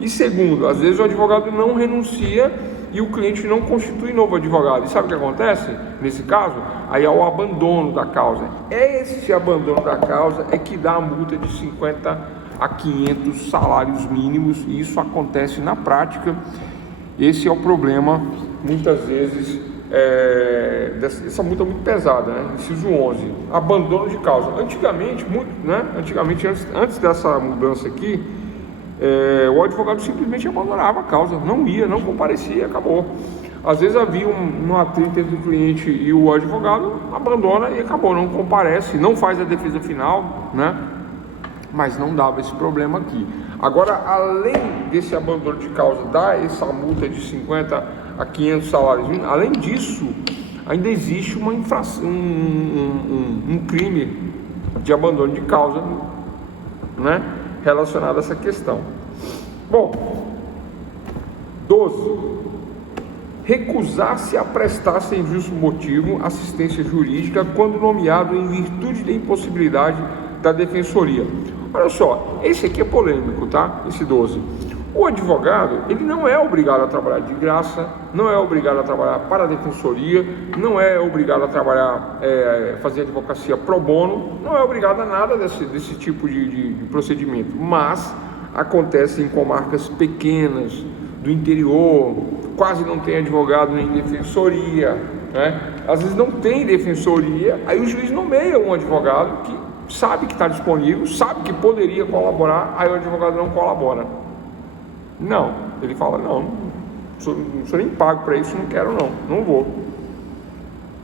E segundo, às vezes o advogado não renuncia e o cliente não constitui novo advogado. E sabe o que acontece nesse caso? Aí é o abandono da causa. Esse abandono da causa é que dá a multa de 50 a 500 salários mínimos, e isso acontece na prática. Esse é o problema, muitas vezes, essa multa é muito pesada, né? Inciso 11, abandono de causa. Antigamente, antes dessa mudança aqui, o advogado simplesmente abandonava a causa, não comparecia, acabou. Às vezes havia um atrito entre o cliente e o advogado, abandona e acabou, não comparece, não faz a defesa final, né? Mas não dava esse problema aqui. Agora, além desse abandono de causa, dar essa multa de 50 a 500 salários mínimos, além disso, ainda existe uma infração, um crime de abandono de causa, né, relacionado a essa questão. Bom, 12. Recusar-se a prestar sem justo motivo assistência jurídica quando nomeado em virtude da impossibilidade da defensoria. Olha só, esse aqui é polêmico, tá? Esse 12. O advogado, ele não é obrigado a trabalhar de graça, não é obrigado a trabalhar para a defensoria, não é obrigado a trabalhar, fazer advocacia pro bono, não é obrigado a nada desse tipo de procedimento. Mas acontece em comarcas pequenas, do interior, quase não tem advogado nem defensoria, né? Às vezes não tem defensoria, aí o juiz nomeia um advogado que sabe que está disponível, sabe que poderia colaborar, aí o advogado não colabora. Não, ele fala: não sou nem pago para isso, não quero não vou.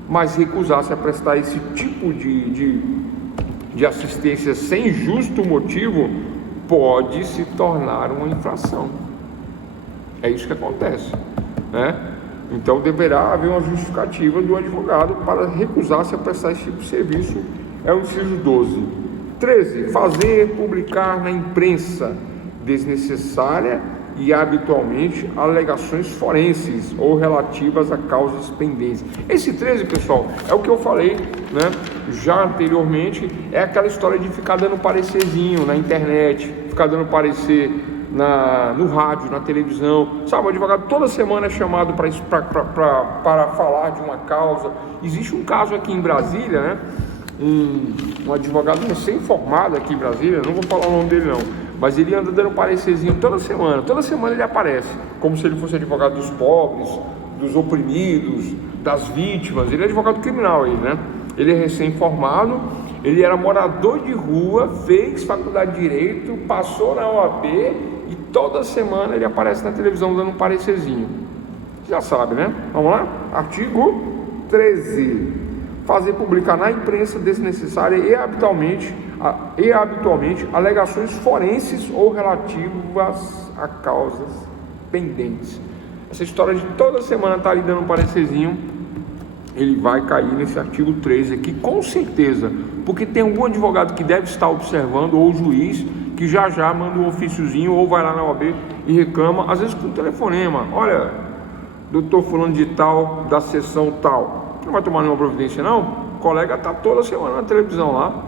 Mas recusar-se a prestar esse tipo de assistência sem justo motivo pode se tornar uma infração. É isso que acontece, né? Então deverá haver uma justificativa do advogado para recusar-se a prestar esse tipo de serviço. É o inciso 12. 13. Fazer publicar na imprensa desnecessária e habitualmente alegações forenses ou relativas a causas pendentes. Esse 13, pessoal, é o que eu falei, né, já anteriormente. É aquela história de ficar dando parecerzinho na internet, ficar dando parecer no rádio, na televisão, sabe? O advogado toda semana é chamado para falar de uma causa. Existe um caso aqui em Brasília, né? Um advogado recém-formado aqui em Brasília, não vou falar o nome dele não, mas ele anda dando parecerzinho toda semana ele aparece, como se ele fosse advogado dos pobres, dos oprimidos, das vítimas. Ele é advogado criminal, né? Ele é recém-formado, ele era morador de rua, fez faculdade de Direito, passou na OAB e toda semana ele aparece na televisão dando um parecerzinho. Já sabe, né? Vamos lá? Artigo 13. Fazer publicar na imprensa desnecessária e habitualmente alegações forenses ou relativas a causas pendentes. Essa história de toda semana estar ali dando um parecerzinho, ele vai cair nesse artigo 13 aqui, com certeza, porque tem algum advogado que deve estar observando, ou juiz, que já manda um ofíciozinho, ou vai lá na OAB e reclama, às vezes com um telefonema: olha, doutor fulano de tal, da sessão tal, não vai tomar nenhuma providência não? O colega está toda semana na televisão lá,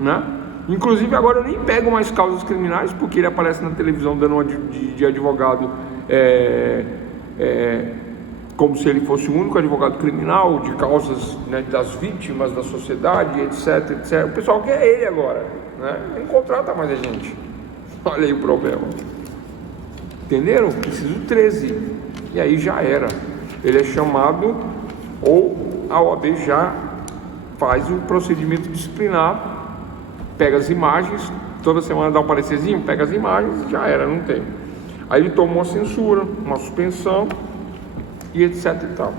né? Inclusive agora eu nem pego mais causas criminais, porque ele aparece na televisão dando uma de advogado, como se ele fosse o único advogado criminal de causas, né, das vítimas da sociedade, etc, etc. O pessoal quer ele agora, né? Não contrata mais a gente. Olha aí o problema. Entenderam? Preciso 13. E aí já era. Ele é chamado, ou a OAB já faz o procedimento disciplinar, pega as imagens, toda semana dá um parecerzinho, pega as imagens, já era, não tem. Aí ele toma uma censura, uma suspensão e etc e tal.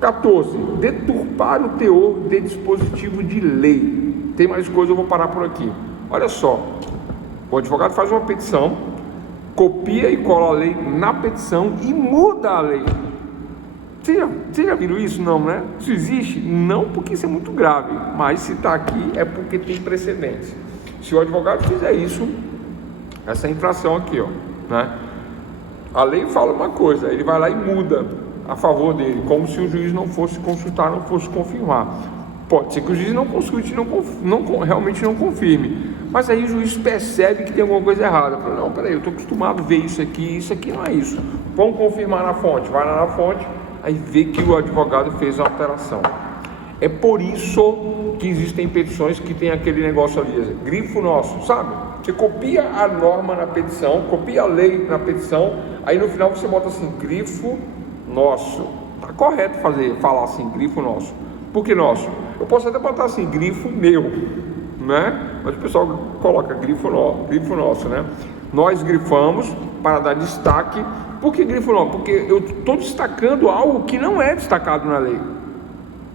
14. Deturpar o teor de dispositivo de lei. Tem mais coisa, eu vou parar por aqui. Olha só, o advogado faz uma petição, copia e cola a lei na petição e muda a lei. Você já viram isso? Não, né? Isso existe? Não, porque isso é muito grave, mas se está aqui é porque tem precedentes. Se o advogado fizer isso, essa infração aqui, ó, né? A lei fala uma coisa, ele vai lá e muda a favor dele, como se o juiz não fosse consultar, não fosse confirmar. Pode ser que o juiz não consulte, realmente não confirme, mas aí o juiz percebe que tem alguma coisa errada. Fala: não, peraí, eu estou acostumado a ver isso aqui não é isso. Vamos confirmar na fonte. Vai lá na fonte, aí vê que o advogado fez a alteração. É por isso que existem petições que tem aquele negócio ali, grifo nosso, sabe? Você copia a norma na petição, copia a lei na petição, aí no final você bota assim, grifo nosso. Tá correto falar assim, grifo nosso. Por que nosso? Eu posso até botar assim, grifo meu, né? Mas o pessoal coloca grifo nosso, né? Nós grifamos para dar destaque. Por que grifo nosso? Porque eu estou destacando algo que não é destacado na lei,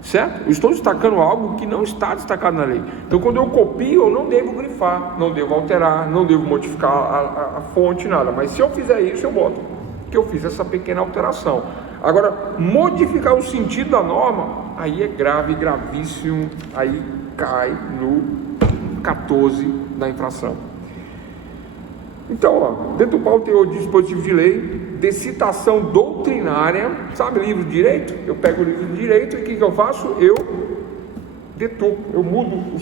certo? Eu estou destacando algo que não está destacado na lei. Então quando eu copio, eu não devo grifar, não devo alterar, não devo modificar a fonte, nada. Mas se eu fizer isso, eu boto que eu fiz essa pequena alteração. Agora, modificar o sentido da norma, aí é grave, gravíssimo, aí cai no 14 da infração. Então, ó, deturpar o teor de dispositivo de lei, de citação doutrinária, sabe, livro de direito? Eu pego o livro de direito e o que eu faço? Eu deturpo, eu mudo o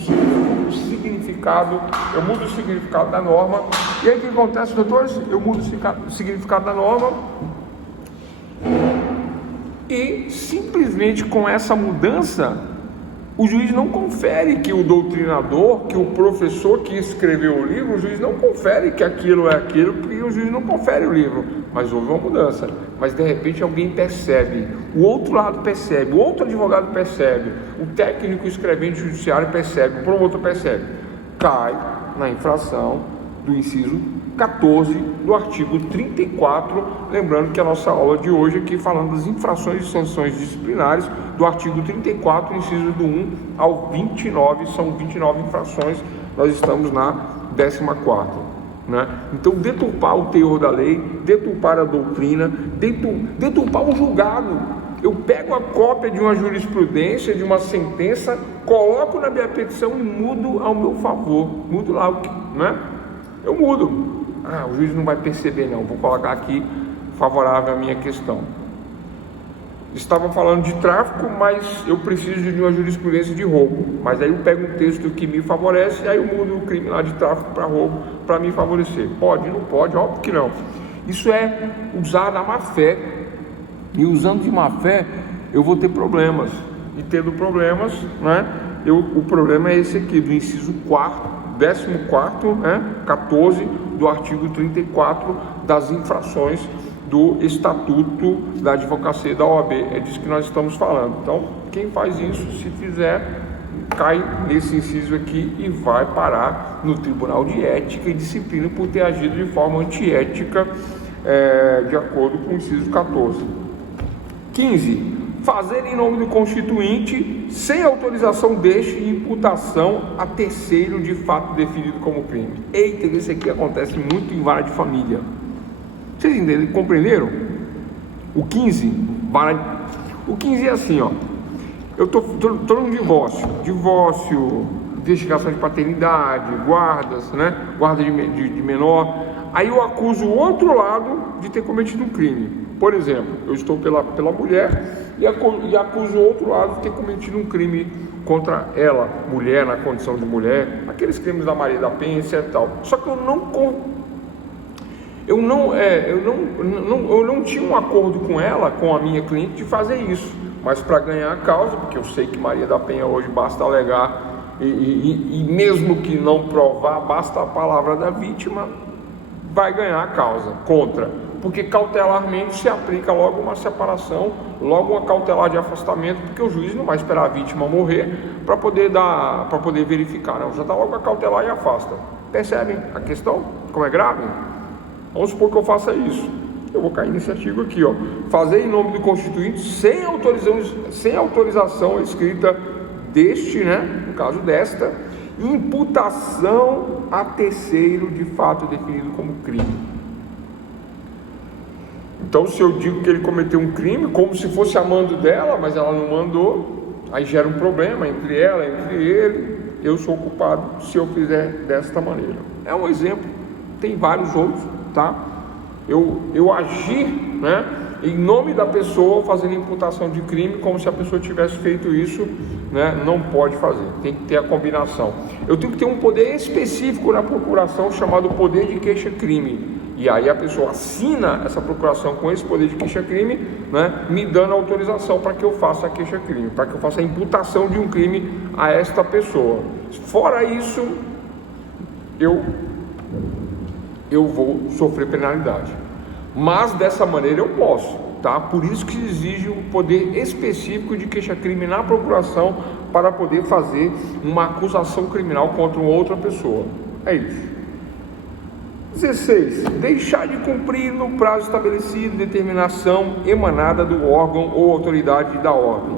significado, da norma. E aí o que acontece, doutores? Eu mudo o significado da norma e simplesmente com essa mudança o juiz não confere que o doutrinador, que o professor que escreveu o livro, o juiz não confere que aquilo é aquilo, porque o juiz não confere o livro, mas houve uma mudança. Mas de repente alguém percebe, o outro lado percebe, o outro advogado percebe, o técnico escrevente judiciário percebe, o promotor percebe, cai na infração do inciso 14 do artigo 34, lembrando que a nossa aula de hoje aqui falando das infrações e sanções disciplinares do artigo 34, inciso do 1 ao 29, são 29 infrações, nós estamos na 14ª. né? Então, deturpar o teor da lei, deturpar a doutrina, deturpar o julgado. Eu pego a cópia de uma jurisprudência, de uma sentença, coloco na minha petição e mudo ao meu favor. Mudo lá, né? Eu mudo. O juiz não vai perceber, não. Vou colocar aqui favorável à minha questão. Estava falando de tráfico, mas eu preciso de uma jurisprudência de roubo. Mas aí eu pego um texto que me favorece, e aí eu mudo o crime lá de tráfico para roubo para me favorecer. Pode? Não pode? Óbvio que não. Isso é usar da má fé. E usando de má fé, eu vou ter problemas. E tendo problemas, né? O problema é esse aqui, do inciso 14º, né? 14 do artigo 34 das infrações do Estatuto da Advocacia da OAB. É disso que nós estamos falando. Então, quem faz isso, se fizer, cai nesse inciso aqui e vai parar no Tribunal de Ética e Disciplina por ter agido de forma antiética, de acordo com o inciso 14. 15. Fazer em nome do Constituinte, sem autorização deste, imputação a terceiro de fato definido como crime. Eita, isso aqui acontece muito em vara de família. Vocês entenderam? Compreenderam? O 15, o 15 é assim, ó. Eu tô num divórcio, investigação de paternidade, guardas, né? Guarda de menor. Aí eu acuso o outro lado de ter cometido um crime. Por exemplo, eu estou pela mulher e acuso o outro lado de ter cometido um crime contra ela, mulher na condição de mulher, aqueles crimes da Maria da Penha, etc. Tal. Só que eu não tinha um acordo com ela, com a minha cliente, de fazer isso. Mas para ganhar a causa, porque eu sei que Maria da Penha hoje basta alegar e mesmo que não provar, basta a palavra da vítima, vai ganhar a causa contra. Porque cautelarmente se aplica logo uma separação, logo uma cautelar de afastamento, porque o juiz não vai esperar a vítima morrer para poder verificar, não. Já dá logo a cautelar e afasta. Percebem a questão? Como é grave? Vamos supor que eu faça isso. Eu vou cair nesse artigo aqui, ó. Fazer em nome do Constituinte sem autorização escrita deste, né? No caso desta, imputação a terceiro de fato definido como crime. Então, se eu digo que ele cometeu um crime, como se fosse a mando dela, mas ela não mandou, aí gera um problema entre ela, entre ele. Eu sou culpado se eu fizer desta maneira. É um exemplo, tem vários outros, tá? Eu agir, né, em nome da pessoa, fazendo imputação de crime, como se a pessoa tivesse feito isso, né? Não pode fazer, tem que ter a combinação. Eu tenho que ter um poder específico na procuração, chamado poder de queixa-crime. E aí a pessoa assina essa procuração com esse poder de queixa-crime, né, me dando autorização para que eu faça a queixa-crime, para que eu faça a imputação de um crime a esta pessoa. Fora isso, eu vou sofrer penalidade. Mas dessa maneira eu posso, tá? Por isso que exige um poder específico de queixa-crime na procuração para poder fazer uma acusação criminal contra uma outra pessoa. É isso. 16. Deixar de cumprir no prazo estabelecido determinação emanada do órgão ou autoridade da ordem,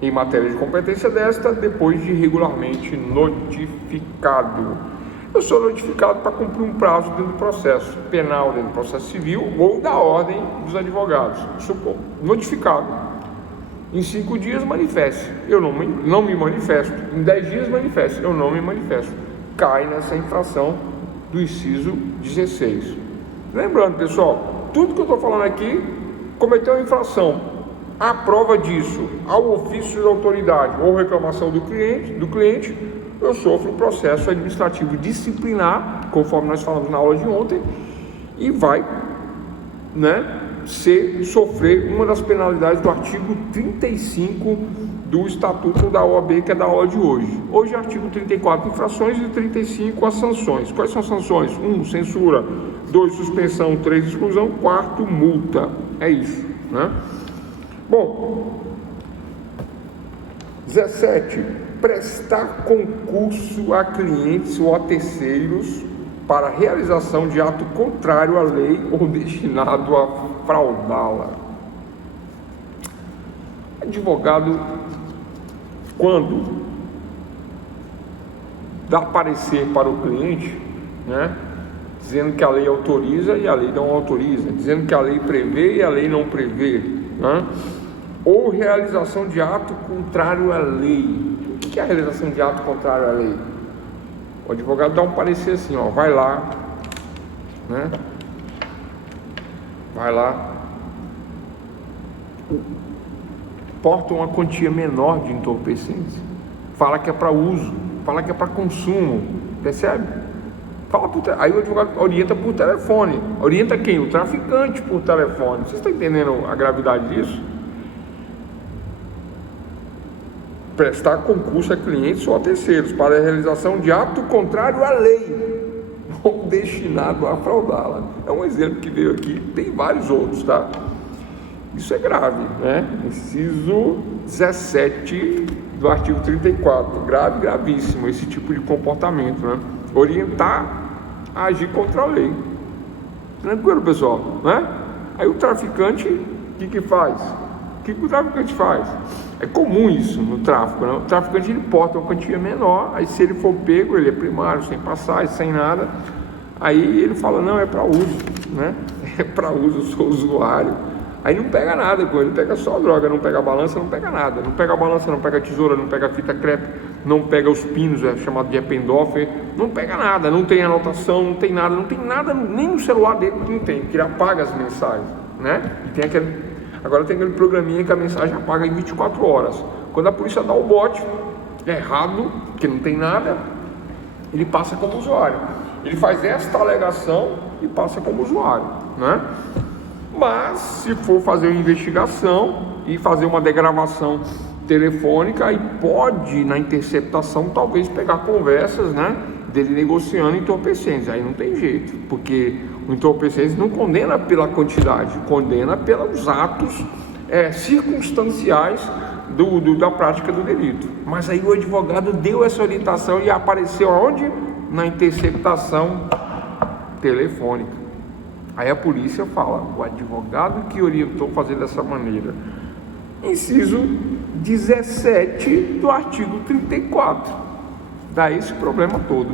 em matéria de competência desta, depois de regularmente notificado. Eu sou notificado para cumprir um prazo dentro do processo penal, dentro do processo civil ou da ordem dos advogados. Sou notificado. Em 5 dias manifeste. Eu não me manifesto. Em 10 dias manifeste. Eu não me manifesto. Cai nessa infração do inciso 16. Lembrando, pessoal, tudo que eu estou falando aqui, cometeu uma infração. A prova disso, ao ofício da autoridade ou reclamação do cliente, eu sofro um processo administrativo disciplinar, conforme nós falamos na aula de ontem, e vai, né, sofrer uma das penalidades do artigo 35 do Estatuto da OAB, que é da aula de hoje. Hoje é artigo 34, infrações, e 35, as sanções. Quais são as sanções? 1, censura. 2, suspensão. 3, exclusão. 4, multa. É isso, né? Bom, 17. Prestar concurso a clientes ou a terceiros para realização de ato contrário à lei ou destinado a fraudá-la. Advogado, quando dá parecer para o cliente, né? Dizendo que a lei autoriza e a lei não autoriza, dizendo que a lei prevê e a lei não prevê, né? Ou realização de ato contrário à lei. O que é a realização de ato contrário à lei? O advogado dá um parecer assim, ó, vai lá, né? Vai lá, porta uma quantia menor de entorpecentes, fala que é para uso, fala que é para consumo, percebe? Aí o advogado orienta por telefone. Orienta quem? O traficante por telefone. Vocês estão entendendo a gravidade disso? Prestar concurso a clientes ou a terceiros para a realização de ato contrário à lei ou destinado a fraudá-la. É um exemplo que veio aqui, tem vários outros, tá? Isso é grave, né? Inciso 17 do artigo 34. Grave, gravíssimo esse tipo de comportamento, né? Orientar a agir contra a lei. Tranquilo, pessoal, né? Aí o traficante, o que faz? O que o traficante faz? É comum isso no tráfico, né? O traficante ele porta uma quantia menor, aí se ele for pego, ele é primário, sem passagem, sem nada, aí ele fala, não, é para uso, né? É para uso, eu sou usuário. Aí não pega nada com ele, pega só droga, não pega a balança, não pega nada. Não pega a balança, não pega a tesoura, não pega a fita crepe, não pega os pinos, é chamado de Eppendorfer, não pega nada, não tem anotação, não tem nada, nem no celular dele não tem, porque ele apaga as mensagens, né? E tem agora tem aquele programinha que a mensagem apaga em 24 horas. Quando a polícia dá o bote, é errado, que não tem nada, ele passa como usuário. Ele faz esta alegação e passa como usuário, né? Mas se for fazer uma investigação e fazer uma degravação telefônica, aí pode, na interceptação, talvez pegar conversas, né, dele negociando entorpecentes. Aí não tem jeito, porque o entorpecente não condena pela quantidade, condena pelos atos circunstanciais da prática do delito. Mas aí o advogado deu essa orientação e apareceu aonde? Na interceptação telefônica. Aí a polícia fala, o advogado que orientou fazer dessa maneira. Inciso 17 do artigo 34. Dá esse problema todo.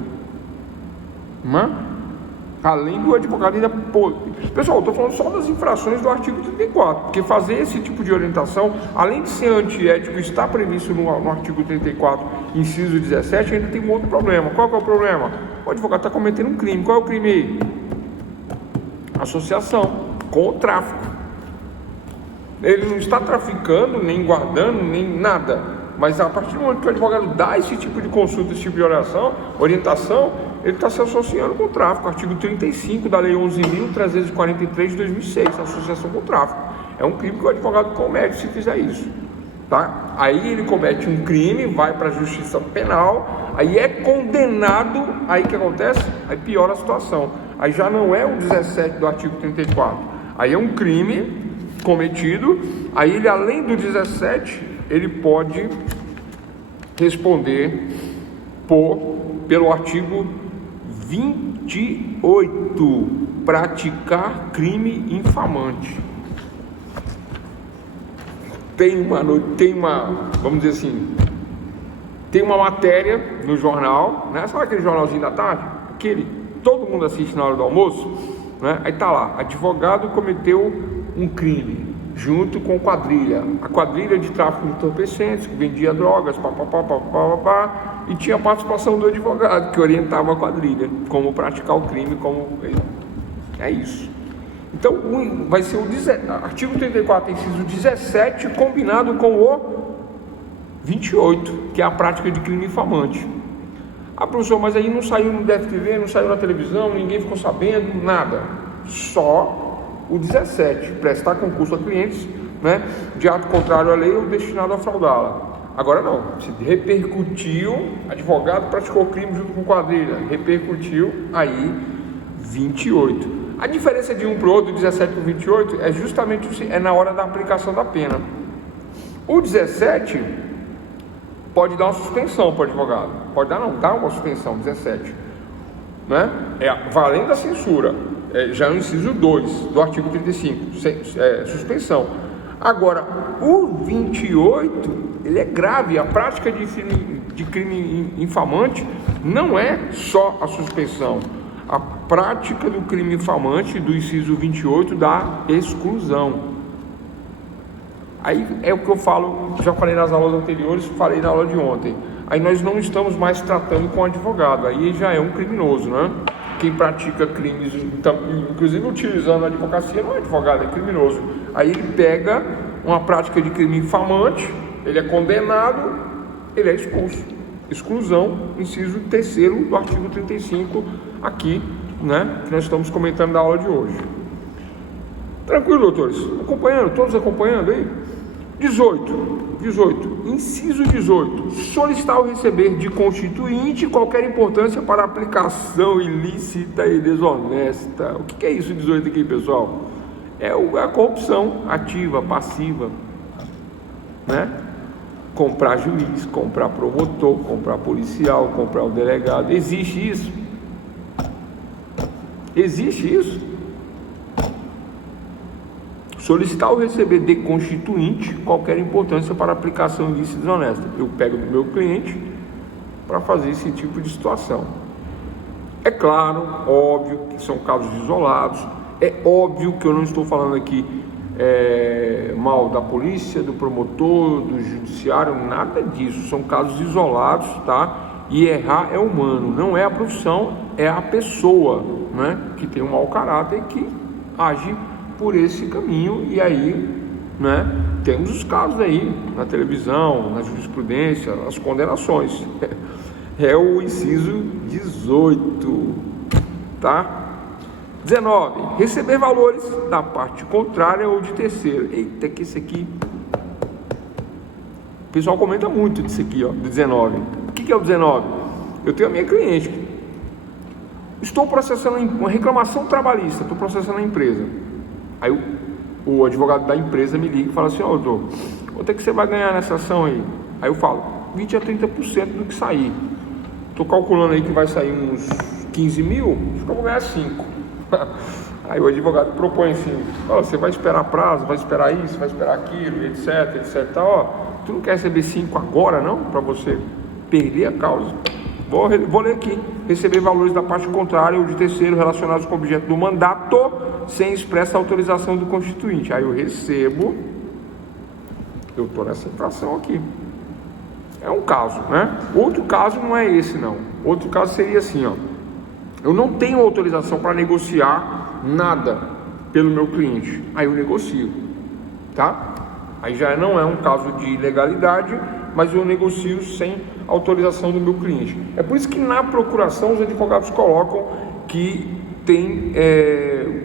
Além do advogado ainda pode... Pessoal, eu estou falando só das infrações do artigo 34, porque fazer esse tipo de orientação, além de ser antiético, está previsto no artigo 34, inciso 17, ainda tem um outro problema. Qual que é o problema? O advogado está cometendo um crime. Qual é o crime aí? Associação com o tráfico. Ele não está traficando, nem guardando, nem nada, mas a partir do momento que o advogado dá esse tipo de consulta, esse tipo de orientação, ele está se associando com o tráfico. Artigo 35 da Lei 11.343 de 2006, associação com o tráfico. É um crime que o advogado comete se fizer isso, tá? Aí ele comete um crime, vai para a justiça penal, aí é condenado, aí o que acontece? Aí piora a situação. Aí já não é o 17 do artigo 34, aí é um crime cometido, aí ele, além do 17, ele pode responder pelo artigo 28, praticar crime infamante. Vamos dizer assim, tem uma matéria no jornal, né? Sabe aquele jornalzinho da tarde? Todo mundo assiste na hora do almoço, né? Aí tá lá, advogado cometeu um crime junto com quadrilha, a quadrilha de tráfico de entorpecentes que vendia drogas, e tinha a participação do advogado que orientava a quadrilha como praticar o crime, é isso. Então vai ser o artigo 34, inciso 17, combinado com o 28, que é a prática de crime infamante. Ah, professor, mas aí não saiu no DFTV, não saiu na televisão, ninguém ficou sabendo, nada. Só o 17, prestar concurso a clientes, né, de ato contrário à lei ou destinado a fraudá-la. Agora não, se repercutiu, advogado praticou crime junto com quadrilha, repercutiu, aí 28. A diferença de um para o outro, 17 para o 28, é justamente na hora da aplicação da pena. O 17... pode dar uma suspensão para o advogado, pode dar uma suspensão, 17, né? Valendo a censura, já no inciso 2 do artigo 35, suspensão. Agora, o 28, ele é grave, a prática de crime infamante não é só a suspensão. a prática do crime infamante do inciso 28 da exclusão. Aí é o que eu falo, já falei nas aulas anteriores, falei na aula de ontem. Aí nós não estamos mais tratando com advogado, aí já é um criminoso, né? Quem pratica crimes, então, inclusive utilizando a advocacia, não é advogado, é criminoso. Aí ele pega uma prática de crime infamante, ele é condenado, ele é expulso. Exclusão, inciso 3º do artigo 35, aqui, né? Que nós estamos comentando na aula de hoje. Tranquilo, doutores? Acompanhando? Todos acompanhando aí? 18. Inciso 18. Solicitar ou receber de constituinte qualquer importância para aplicação ilícita e desonesta. O que é isso 18 aqui, pessoal? É a corrupção ativa, passiva, né? Comprar juiz, comprar promotor, comprar policial, comprar o delegado. Existe isso? Existe isso? Solicitar ou receber de constituinte qualquer importância para aplicação ilícita e desonesta. Eu pego do meu cliente para fazer esse tipo de situação. É claro, óbvio que são casos isolados. É óbvio que eu não estou falando aqui mal da polícia, do promotor, do judiciário, nada disso. São casos isolados, tá? E errar é humano, não é a profissão, é a pessoa, né? Que tem um mau caráter e que age por esse caminho. E aí, né, temos os casos aí na televisão, na jurisprudência, as condenações. É o inciso 18, tá? 19. Receber valores da parte contrária ou de terceiro. Eita, que esse aqui, o pessoal comenta muito disso aqui, ó, do 19. O que é o 19? Eu tenho a minha cliente, estou processando uma reclamação trabalhista, estou processando a empresa. Aí o advogado da empresa me liga e fala assim: ó, doutor, quanto é que você vai ganhar nessa ação aí? Aí eu falo, 20 a 30% do que sair. Estou calculando aí que vai sair uns 15 mil, acho que eu vou ganhar 5. Aí o advogado propõe assim: ó, você vai esperar prazo, vai esperar isso, vai esperar aquilo, etc, etc. Ó, tu não quer receber 5 agora, não? Para você perder a causa? Vou ler aqui. Receber valores da parte contrária ou de terceiro relacionados com o objeto do mandato sem expressa autorização do constituinte. Aí eu recebo, eu estou nessa infração aqui. É um caso, né? Outro caso não é esse, não. Outro caso seria assim, ó: eu não tenho autorização para negociar nada pelo meu cliente. Aí eu negocio, tá? Aí já não é um caso de ilegalidade, mas eu negocio sem autorização do meu cliente. É por isso que na procuração os advogados colocam que tem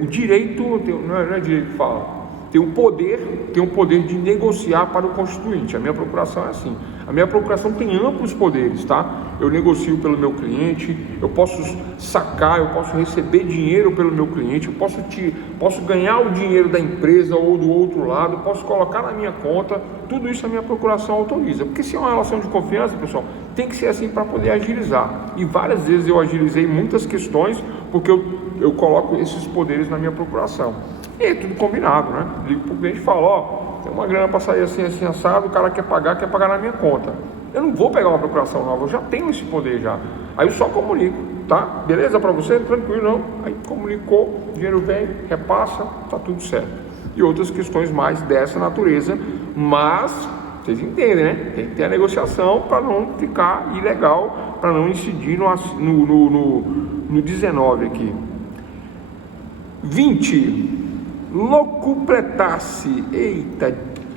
o direito, não é direito que fala, tem um poder de negociar para o constituinte. A minha procuração é assim. A minha procuração tem amplos poderes, tá? Eu negocio pelo meu cliente, eu posso sacar, eu posso receber dinheiro pelo meu cliente, eu posso ganhar o dinheiro da empresa ou do outro lado, posso colocar na minha conta. Tudo isso a minha procuração autoriza. Porque se é uma relação de confiança, pessoal, tem que ser assim para poder agilizar. E várias vezes eu agilizei muitas questões porque eu coloco esses poderes na minha procuração. E é tudo combinado, né? Ligo para o cliente e falo: ó, tem uma grana para sair assim, assim, assado, o cara quer pagar na minha conta. Eu não vou pegar uma procuração nova, eu já tenho esse poder já. Aí eu só comunico, tá? Beleza para você? Tranquilo, não? Aí comunicou, o dinheiro vem, repassa, tá tudo certo. E outras questões mais dessa natureza, mas vocês entendem, né? Tem que ter a negociação para não ficar ilegal, para não incidir no 19 aqui. 20. Locupletar-se,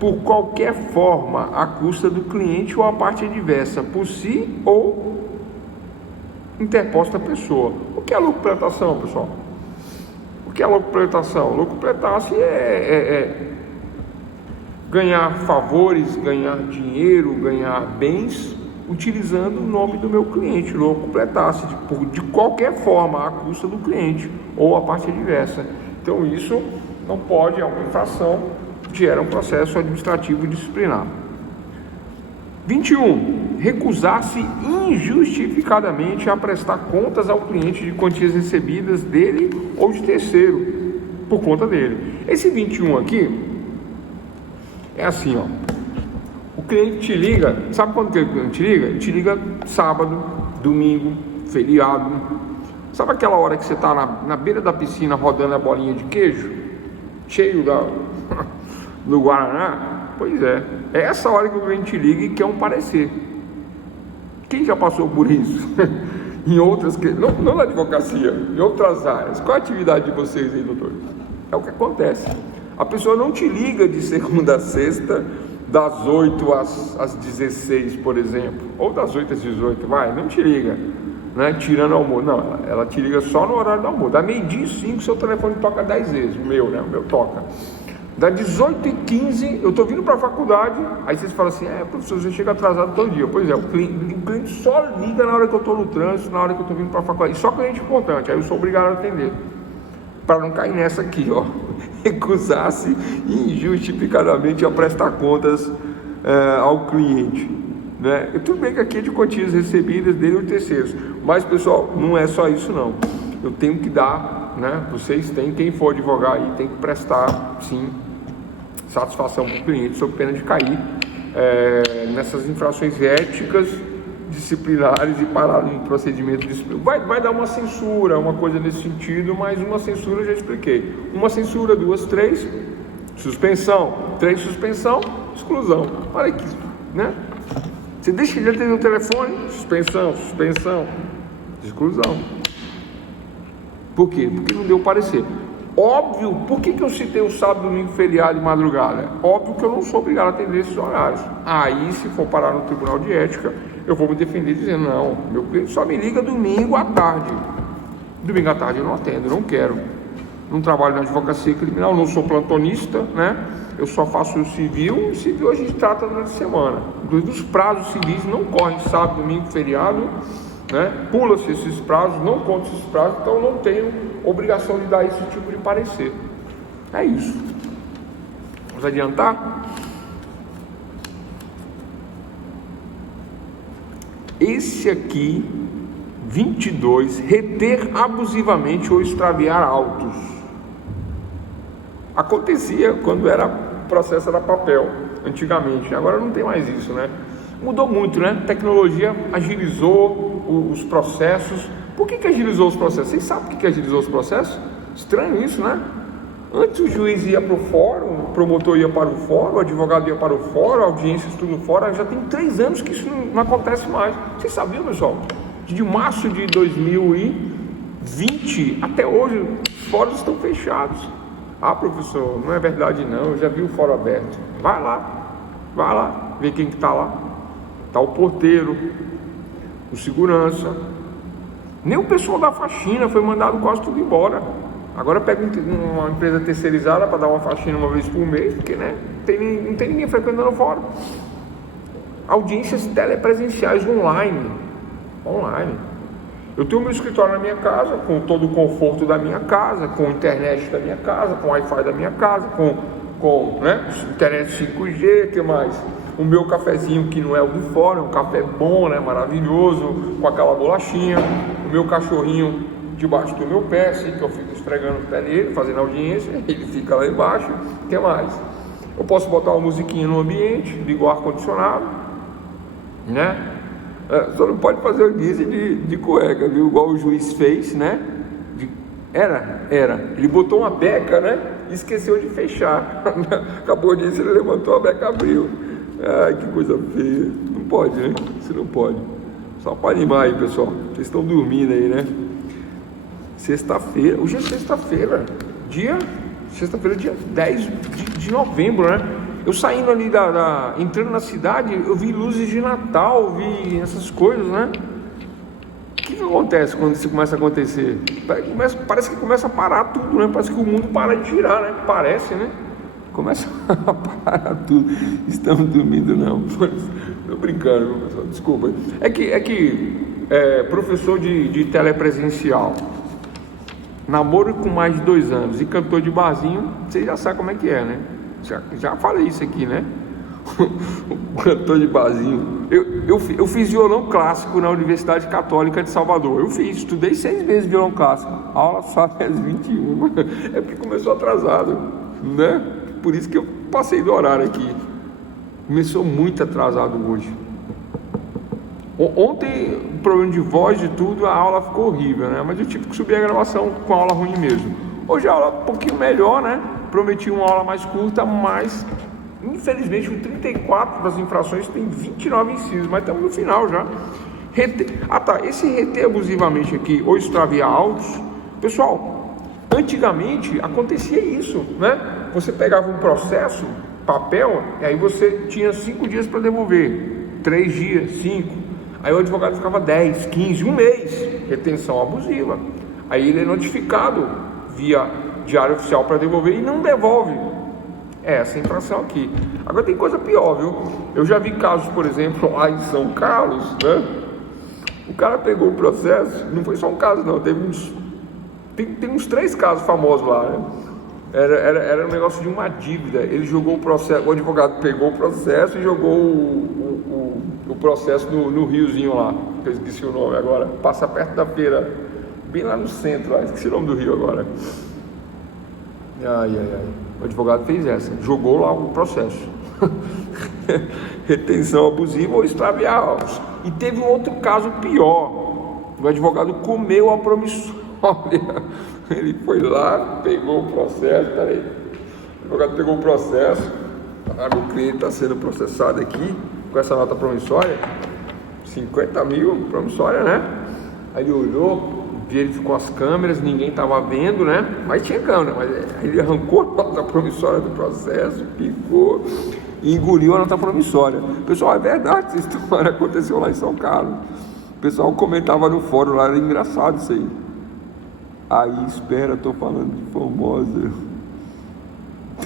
por qualquer forma, à custa do cliente ou à parte adversa, por si ou interposta pessoa. O que é locupletação, pessoal? O que é locupletação? Locupletar-se é ganhar favores, ganhar dinheiro, ganhar bens, utilizando o nome do meu cliente. Locupletar-se de qualquer forma, à custa do cliente ou à parte adversa. Então isso não pode, é uma infração, gera um processo administrativo disciplinar. 21. Recusar-se injustificadamente a prestar contas ao cliente de quantias recebidas dele ou de terceiro, por conta dele. Esse 21 aqui é assim, ó: o cliente te liga, sabe quando que o cliente te liga? Ele te liga sábado, domingo, feriado, Sabe aquela hora que você está na beira da piscina rodando a bolinha de queijo? Cheio do Guaraná? Pois é essa hora que o cliente liga e quer um parecer. Quem já passou por isso? Em outras, não na advocacia, em outras áreas. Qual a atividade de vocês aí, doutor? É o que acontece. A pessoa não te liga de segunda a sexta, das 8 às 16, por exemplo, ou das 8 às 18, não te liga, né? Tirando o almoço. Não, ela te liga só no horário do almoço. Da meio-dia e 5, seu telefone toca 10 vezes, o meu toca. Da 18h15, eu estou vindo para a faculdade, aí vocês falam assim, professor, você chega atrasado todo dia. Pois é, o cliente só liga na hora que eu estou no trânsito, na hora que eu estou vindo para a faculdade, e só cliente importante, aí eu sou obrigado a atender, para não cair nessa aqui, recusar-se injustificadamente a prestar contas ao cliente, né? E tudo bem que aqui é de quantias recebidas dele ou terceiros, mas pessoal, não é só isso não, eu tenho que dar, né? Vocês têm, quem for advogar aí tem que prestar sim satisfação para o cliente, sob pena de cair nessas infrações éticas, disciplinares e parar no procedimento disciplinar. Vai dar uma censura, uma coisa nesse sentido, mas uma censura eu já expliquei. Uma censura, 2, 3, suspensão, 3, suspensão, exclusão. Olha aqui, né? Você deixa de atender o telefone, suspensão, exclusão. Por quê? Porque não deu parecer. Óbvio, por que eu citei o sábado, domingo, feriado e madrugada? Óbvio que eu não sou obrigado a atender esses horários. Aí, se for parar no Tribunal de Ética, eu vou me defender dizendo, não, meu cliente só me liga domingo à tarde. Domingo à tarde eu não atendo, não quero. Não trabalho na advocacia criminal, não sou plantonista, né? Eu só faço o civil, e civil a gente trata durante a semana. Inclusive os prazos civis não correm sábado, domingo, feriado, né? Pula-se esses prazos, não conta esses prazos, então não tenho obrigação de dar esse tipo de parecer. É isso. Vamos adiantar? Esse aqui, 22, reter abusivamente ou extraviar autos. Acontecia quando o processo era papel, antigamente. Agora não tem mais isso, né? Mudou muito, né? A tecnologia agilizou os processos. Por que agilizou os processos? Vocês sabem por que agilizou os processos? Estranho isso, né? Antes o juiz ia para o fórum, o promotor ia para o fórum, o advogado ia para o fórum, a audiência tudo fora. Já tem 3 anos que isso não acontece mais. Vocês sabiam, pessoal? De março de 2020 até hoje, os fóruns estão fechados. Ah, professor, não é verdade não, eu já vi o fórum aberto. Vai lá, vê quem que está lá. Está o porteiro, o segurança. Nem o pessoal da faxina, foi mandado quase tudo embora. Agora pega uma empresa terceirizada para dar uma faxina uma vez por mês, porque, né, não tem ninguém frequentando fora. Audiências telepresenciais online. Eu tenho meu escritório na minha casa, com todo o conforto da minha casa, com a internet da minha casa, com o Wi-Fi da minha casa, com internet 5G, que mais? O meu cafezinho, que não é o do fora, é um café bom, né, maravilhoso, com aquela bolachinha. O meu cachorrinho debaixo do meu pé, assim, que eu fico esfregando o pé nele, fazendo audiência, ele fica lá embaixo. O que mais? Eu posso botar uma musiquinha no ambiente, ligo o ar-condicionado, né? Só não pode fazer audiência de cueca, viu? Igual o juiz fez, né? Era. Ele botou uma beca, né? E esqueceu de fechar. Acabou a audiência, ele levantou a beca, abriu. Ai, que coisa feia. Não pode, né? Você não pode. Só para animar aí, pessoal. Vocês estão dormindo aí, né? Sexta-feira. Hoje é sexta-feira. Dia 10 de novembro, né? Eu saindo ali entrando na cidade, eu vi luzes de Natal, vi essas coisas, né? O que acontece quando isso começa a acontecer? Parece que começa a parar tudo, né? Parece que o mundo para de girar, né? Parece, né? Começa a parar tudo. Estamos dormindo, não. Estou brincando, pessoal. Desculpa. É que professor de telepresencial, namoro com mais de 2 anos e cantor de barzinho, você já sabe como é que é, né? Já falei isso aqui, né? O cantor de barzinho. Eu fiz violão clássico na Universidade Católica de Salvador. Estudei 6 meses violão clássico. A aula só às 21. É porque começou atrasado, né? Por isso que eu passei do horário aqui. Começou muito atrasado hoje. Ontem, problema de voz e tudo, a aula ficou horrível, né? Mas eu tive que subir a gravação com a aula ruim mesmo. Hoje a aula é um pouquinho melhor, né? Prometi uma aula mais curta, mas infelizmente o 34 das infrações tem 29 incisos, mas estamos no final já. Esse reter abusivamente aqui ou extraviar autos, pessoal, antigamente acontecia isso, né? Você pegava um processo, papel, e aí você tinha 5 dias para devolver, 3 dias, 5. Aí o advogado ficava 10, 15, um mês, retenção abusiva. Aí ele é notificado via diário oficial para devolver e não devolve. Essa infração aqui. Agora tem coisa pior, viu? Eu já vi casos, por exemplo, lá em São Carlos, né? O cara pegou o processo, não foi só um caso não, teve tem uns 3 casos famosos lá, né? Era um negócio de uma dívida. Ele jogou o processo, o advogado pegou o processo e jogou o processo no riozinho lá, que eu esqueci o nome agora, passa perto da feira, bem lá no centro, lá, esqueci o nome do rio agora. Ai. O advogado fez essa, jogou lá o processo. Retenção abusiva ou extraviar autos. E teve um outro caso pior. O advogado comeu a promissória. Ele foi lá, pegou o processo. Peraí. O advogado pegou o processo. O cliente está sendo processado aqui com essa nota promissória. 50 mil promissória, né? Aí ele olhou, verificou as câmeras, ninguém estava vendo, né? Mas tinha câmera, mas ele arrancou a nota promissória do processo, picou e engoliu a nota promissória. Pessoal, é verdade, essa história aconteceu lá em São Carlos. O pessoal comentava no fórum lá, era engraçado isso aí. Aí, espera, tô falando de Formosa.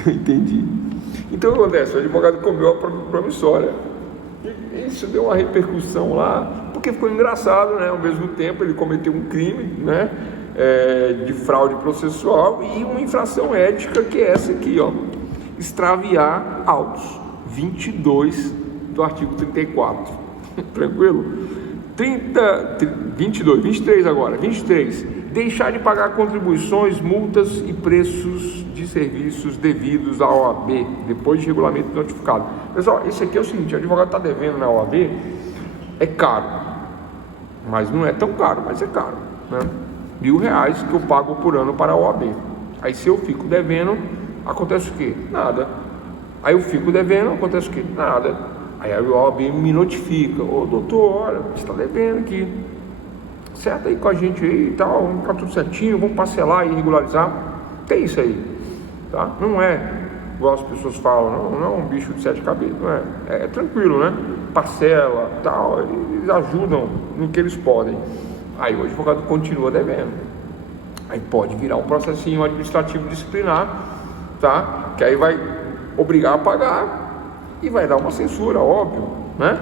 Entendi. Então o que acontece? O advogado comeu a promissória. E isso deu uma repercussão lá, porque ficou engraçado, né? Ao mesmo tempo ele cometeu um crime, né? De fraude processual e uma infração ética, que é essa aqui, ó, extraviar autos, 22 do artigo 34. Tranquilo? 23 agora, 23. Deixar de pagar contribuições, multas e preços de serviços devidos à OAB, depois de regulamento notificado. Pessoal, esse aqui é o seguinte: o advogado está devendo na OAB, é caro, mas não é tão caro, mas é caro, né? R$1.000 que eu pago por ano para a OAB. Aí se eu fico devendo, acontece o quê? Nada. Aí eu fico devendo, acontece o quê? Nada. Aí a OAB me notifica: ô doutor, olha, você está devendo aqui, certo aí com a gente aí e tal, vamos ficar tudo certinho, vamos parcelar e regularizar. Tem isso aí, tá? Não é igual as pessoas falam, não é um bicho de 7 cabeças, não é? É tranquilo, né? Parcela, tal, eles ajudam no que eles podem. Aí o advogado continua devendo. Aí pode virar um processinho administrativo disciplinar, tá? Que aí vai obrigar a pagar e vai dar uma censura, óbvio, né?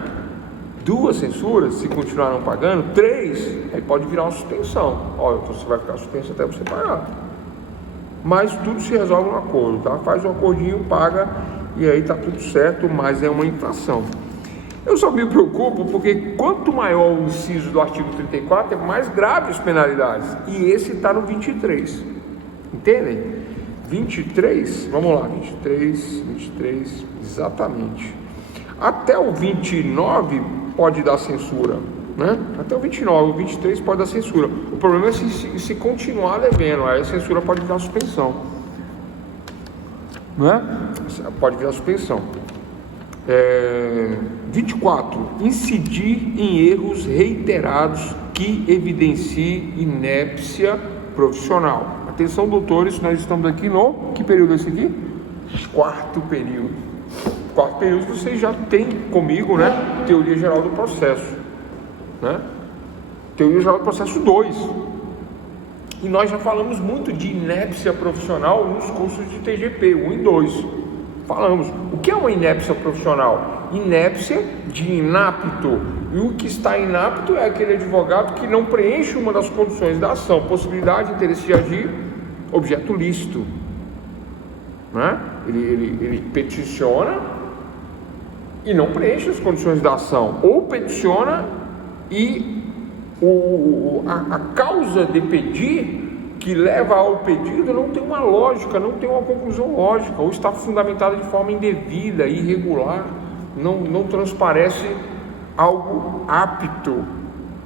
2 censuras, se continuar não pagando, 3, aí pode virar uma suspensão. Olha, então você vai ficar suspenso até você pagar. Mas tudo se resolve no acordo, tá? Faz um acordinho, paga e aí tá tudo certo, mas é uma infração. Eu só me preocupo porque quanto maior o inciso do artigo 34, é mais grave as penalidades. E esse está no 23. Entendem? 23, vamos lá, 23, exatamente. Até o 29 pode dar censura, né? Até o 29, o 23 pode dar censura. O problema é se continuar devendo, aí a censura pode virar suspensão, não é? Pode virar suspensão. 24. Incidir em erros reiterados que evidenciem inépcia profissional. Atenção, doutores, nós estamos aqui no... Que período é esse aqui? 4º período. 4º período vocês já tem comigo, né? Teoria Geral do Processo, né? Teoria Geral do Processo 2. E nós já falamos muito de inépcia profissional nos cursos de TGP 1 e 2. Falamos. O que é uma inépcia profissional? Inépcia de inapto. E o que está inapto é aquele advogado que não preenche uma das condições da ação: possibilidade, interesse de agir, objeto lícito, né? Ele peticiona e não preenche as condições da ação, ou peticiona e a causa de pedir, que leva ao pedido, não tem uma lógica, não tem uma conclusão lógica, ou está fundamentada de forma indevida, irregular, não transparece algo apto,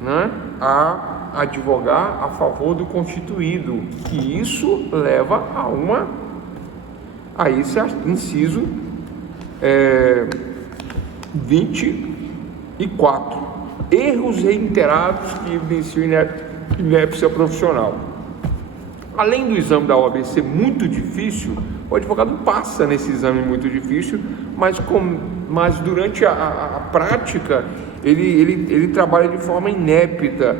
né, a advogar a favor do constituído, que isso leva a esse inciso 24, erros reiterados que evidenciam inépcia profissional. Além do exame da OAB ser muito difícil, o advogado passa nesse exame muito difícil, mas durante a prática ele trabalha de forma inépita,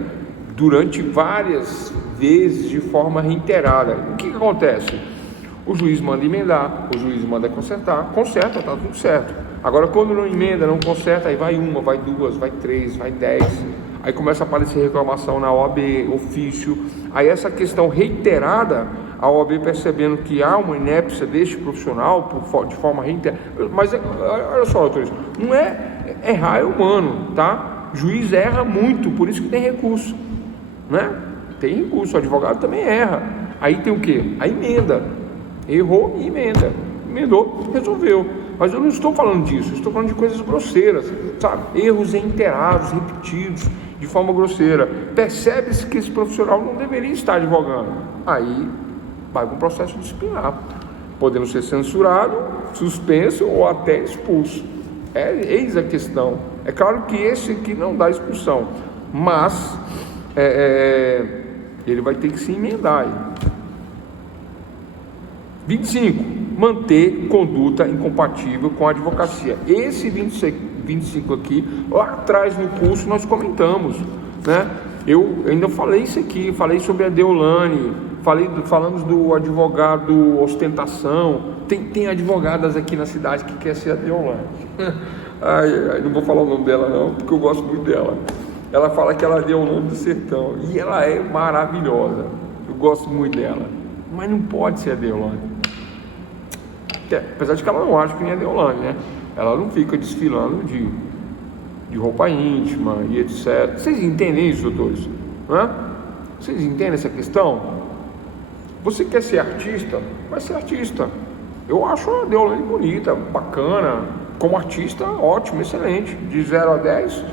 durante várias vezes, de forma reiterada. O que acontece? O juiz manda emendar, o juiz manda consertar, conserta, está tudo certo. Agora, quando não emenda, não conserta, aí vai uma, vai duas, vai três, vai 10, aí começa a aparecer reclamação na OAB, ofício. Aí essa questão reiterada, a OAB percebendo que há uma inépcia deste profissional de forma reiterada. Mas olha só, doutores, não é errar, é humano, tá? O juiz erra muito, por isso que tem recurso, né? Tem recurso, o advogado também erra. Aí tem o quê? A emenda. Errou e emenda. Emendou, resolveu. Mas eu não estou falando disso, eu estou falando de coisas grosseiras, sabe? Erros reiterados, repetidos, de forma grosseira. Percebe-se que esse profissional não deveria estar advogando. Aí vai para um processo disciplinar, podendo ser censurado, suspenso ou até expulso. Eis a questão. É claro que esse aqui não dá expulsão, mas ele vai ter que se emendar aí. 25. Manter conduta incompatível com a advocacia. Esse 25 aqui, lá atrás no curso nós comentamos, né? Eu ainda falei isso aqui, falei sobre a Deolane, falamos do advogado ostentação. Tem advogadas aqui na cidade que quer ser a Deolane. Não vou falar o nome dela não, porque eu gosto muito dela. Ela fala que ela é a Deolane do sertão, e ela é maravilhosa, eu gosto muito dela, mas não pode ser a Deolane. Apesar de que ela não acha que nem a Deolane, né? Ela não fica desfilando de roupa íntima e etc. Vocês entendem isso, doutores? Né? Vocês entendem essa questão? Você quer ser artista? Vai ser artista. Eu acho a Deolane bonita, bacana. Como artista, ótimo, excelente. De 0 a 10,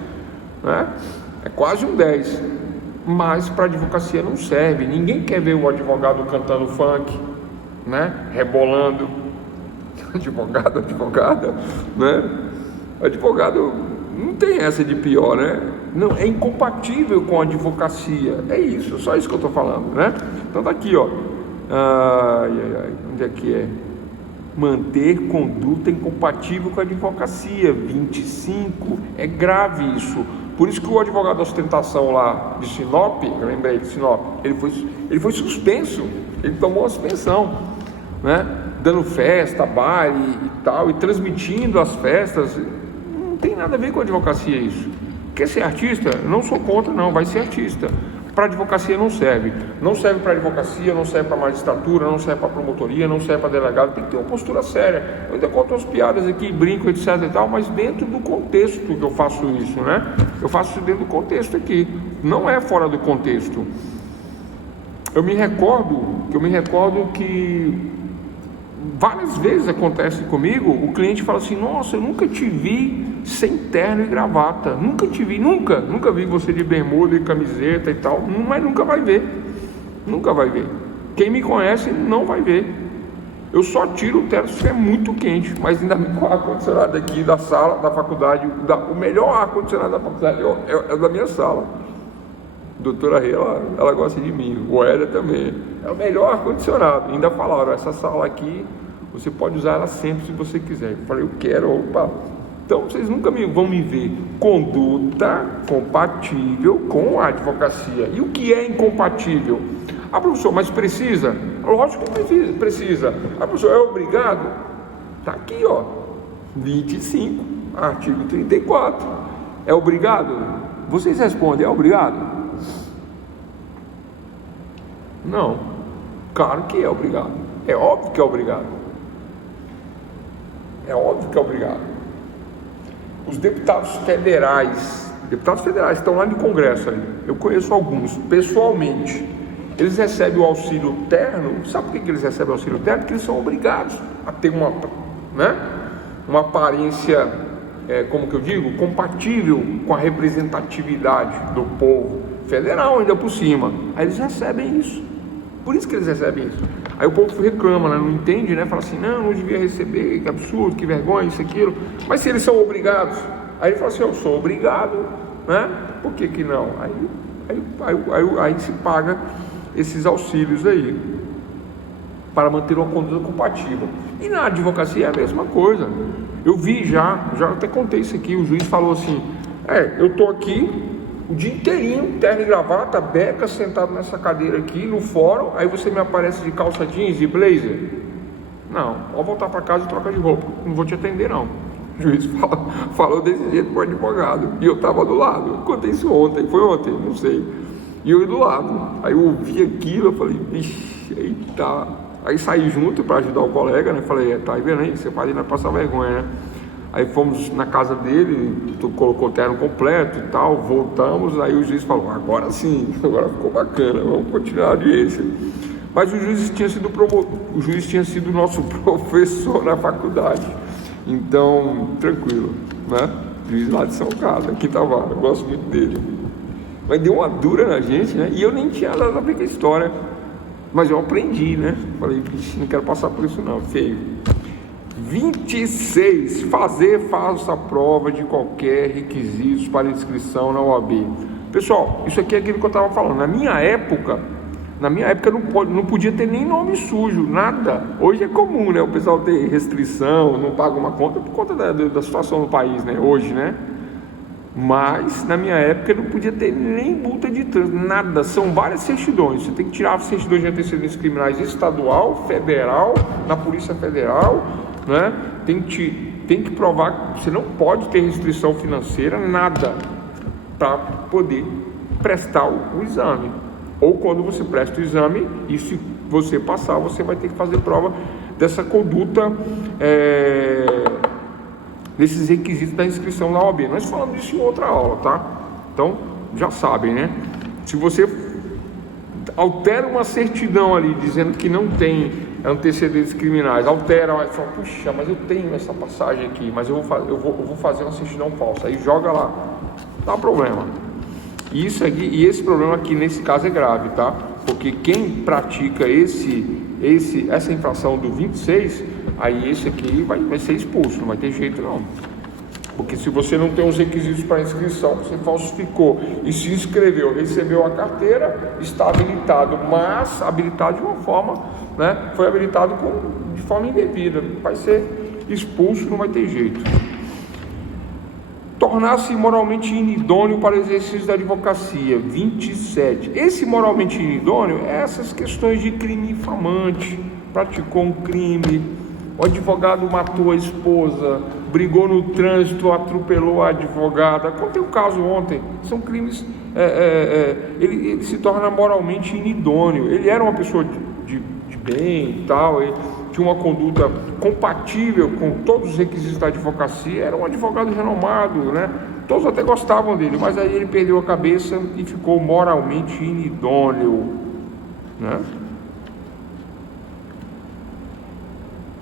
né? É quase um 10. Mas para advocacia não serve. Ninguém quer ver o advogado cantando funk, né? Rebolando. Advogada, né? Advogado não tem essa de pior, né? Não, é incompatível com a advocacia. É isso, só isso que eu estou falando, né? Então tá aqui, ó. Onde é que é? Manter conduta incompatível com a advocacia. 25. É grave isso. Por isso que o advogado da ostentação lá de Sinop, eu lembrei de Sinop, ele foi suspenso. Ele tomou uma suspensão, né? Dando festa, baile e tal, e transmitindo as festas. Não tem nada a ver com a advocacia isso. Quer ser artista? Eu não sou contra, não, vai ser artista. Para advocacia não serve. Não serve para advocacia, não serve para magistratura, não serve para promotoria, não serve para delegado. Tem que ter uma postura séria. Eu ainda conto umas piadas aqui, brinco, etc e tal, mas dentro do contexto que eu faço isso, né? Eu faço isso dentro do contexto aqui. Não é fora do contexto. Eu me recordo que várias vezes acontece comigo, o cliente fala assim: nossa, eu nunca te vi sem terno e gravata, nunca te vi, nunca vi você de bermuda e camiseta e tal, mas nunca vai ver, quem me conhece não vai ver. Eu só tiro o terno se é muito quente, mas ainda com o ar-condicionado aqui da sala, da faculdade, o melhor ar-condicionado da faculdade é o da minha sala. Doutora Rê, ela gosta de mim, o Hélia também. É o melhor ar-condicionado. Ainda falaram: essa sala aqui, você pode usar ela sempre se você quiser. Eu falei: eu quero, opa. Então vocês nunca vão me ver conduta compatível com a advocacia. E o que é incompatível? Ah, professor, mas precisa? Lógico que precisa. Ah, professor, é obrigado? Está aqui, ó, 25, artigo 34. É obrigado? Vocês respondem: é obrigado? Não, claro que é obrigado. É óbvio que é obrigado. É óbvio que é obrigado. Os deputados federais estão lá no Congresso ali. Eu conheço alguns pessoalmente. Eles recebem o auxílio terno. Sabe por que eles recebem o auxílio terno? Porque eles são obrigados a ter uma aparência como que eu digo, compatível com a representatividade do povo federal, ainda por cima. Aí eles recebem isso. Por isso que eles recebem isso. Aí o povo reclama, né? Não entende, né? Fala assim, não devia receber, que absurdo, que vergonha, isso, aquilo. Mas se eles são obrigados, aí ele fala assim, eu sou obrigado, né? Por que que não? Aí se paga esses auxílios aí, para manter uma conduta compatível. E na advocacia é a mesma coisa. Eu vi já até contei isso aqui, o juiz falou assim, eu tô aqui o dia inteirinho, terno e gravata, beca, sentado nessa cadeira aqui no fórum, aí você me aparece de calça jeans e blazer? Não, pode voltar para casa e troca de roupa, não vou te atender não. O juiz falou desse jeito para o advogado, e eu estava do lado. Eu contei isso ontem, foi ontem, não sei. E eu do lado, aí eu ouvi aquilo, eu falei, vixe, eita. Aí saí junto para ajudar o colega, né? Falei, tá aí vendo aí, você pode ir passar vergonha, né? Aí fomos na casa dele, colocou o terno completo e tal, voltamos, aí o juiz falou, agora sim, agora ficou bacana, vamos continuar a audiência. Mas o juiz tinha sido nosso professor na faculdade, então, tranquilo, né? Juiz lá de São Carlos, aqui Tavares, eu gosto muito dele. Mas deu uma dura na gente, né? E eu nem tinha nada a ver com a história, mas eu aprendi, né? Falei, não quero passar por isso não, feio. 26. Fazer falsa prova de qualquer requisito para inscrição na OAB. Pessoal, isso aqui é aquilo que eu estava falando. Na minha época não podia ter nem nome sujo, nada. Hoje é comum, né? O pessoal ter restrição, não paga uma conta por conta da situação do país, né? Hoje, né? Mas na minha época não podia ter nem multa de trânsito, nada. São várias certidões. Você tem que tirar certidões de antecedentes criminais estadual, federal, na Polícia Federal, né? Tem que provar que você não pode ter restrição financeira, nada, para poder prestar o exame. Ou quando você presta o exame, e se você passar, você vai ter que fazer prova dessa conduta, desses requisitos da inscrição na OAB. Nós falamos disso em outra aula, tá? Então, já sabem, né? Se você altera uma certidão ali, dizendo que não tem antecedentes criminais, altera, mas fala, puxa, mas eu tenho essa passagem aqui, mas eu vou fazer uma certidão falsa, aí joga lá, dá problema. Isso aqui, e esse problema aqui nesse caso é grave, tá? Porque quem pratica essa infração do 26, aí esse aqui vai ser expulso, não vai ter jeito não. Porque se você não tem os requisitos para inscrição, você falsificou e se inscreveu, recebeu a carteira, está habilitado, mas habilitado de uma forma, né? Foi habilitado de forma indevida, vai ser expulso, não vai ter jeito. Tornar-se moralmente inidôneo para o exercício da advocacia, 27. Esse moralmente inidôneo é essas questões de crime infamante, praticou um crime, o advogado matou a esposa, brigou no trânsito, atropelou a advogada. Contei um caso ontem, são crimes, ele se torna moralmente inidôneo. Ele era uma pessoa de bem e tal, ele tinha uma conduta compatível com todos os requisitos da advocacia, era um advogado renomado, né? Todos até gostavam dele, mas aí ele perdeu a cabeça e ficou moralmente inidôneo, né?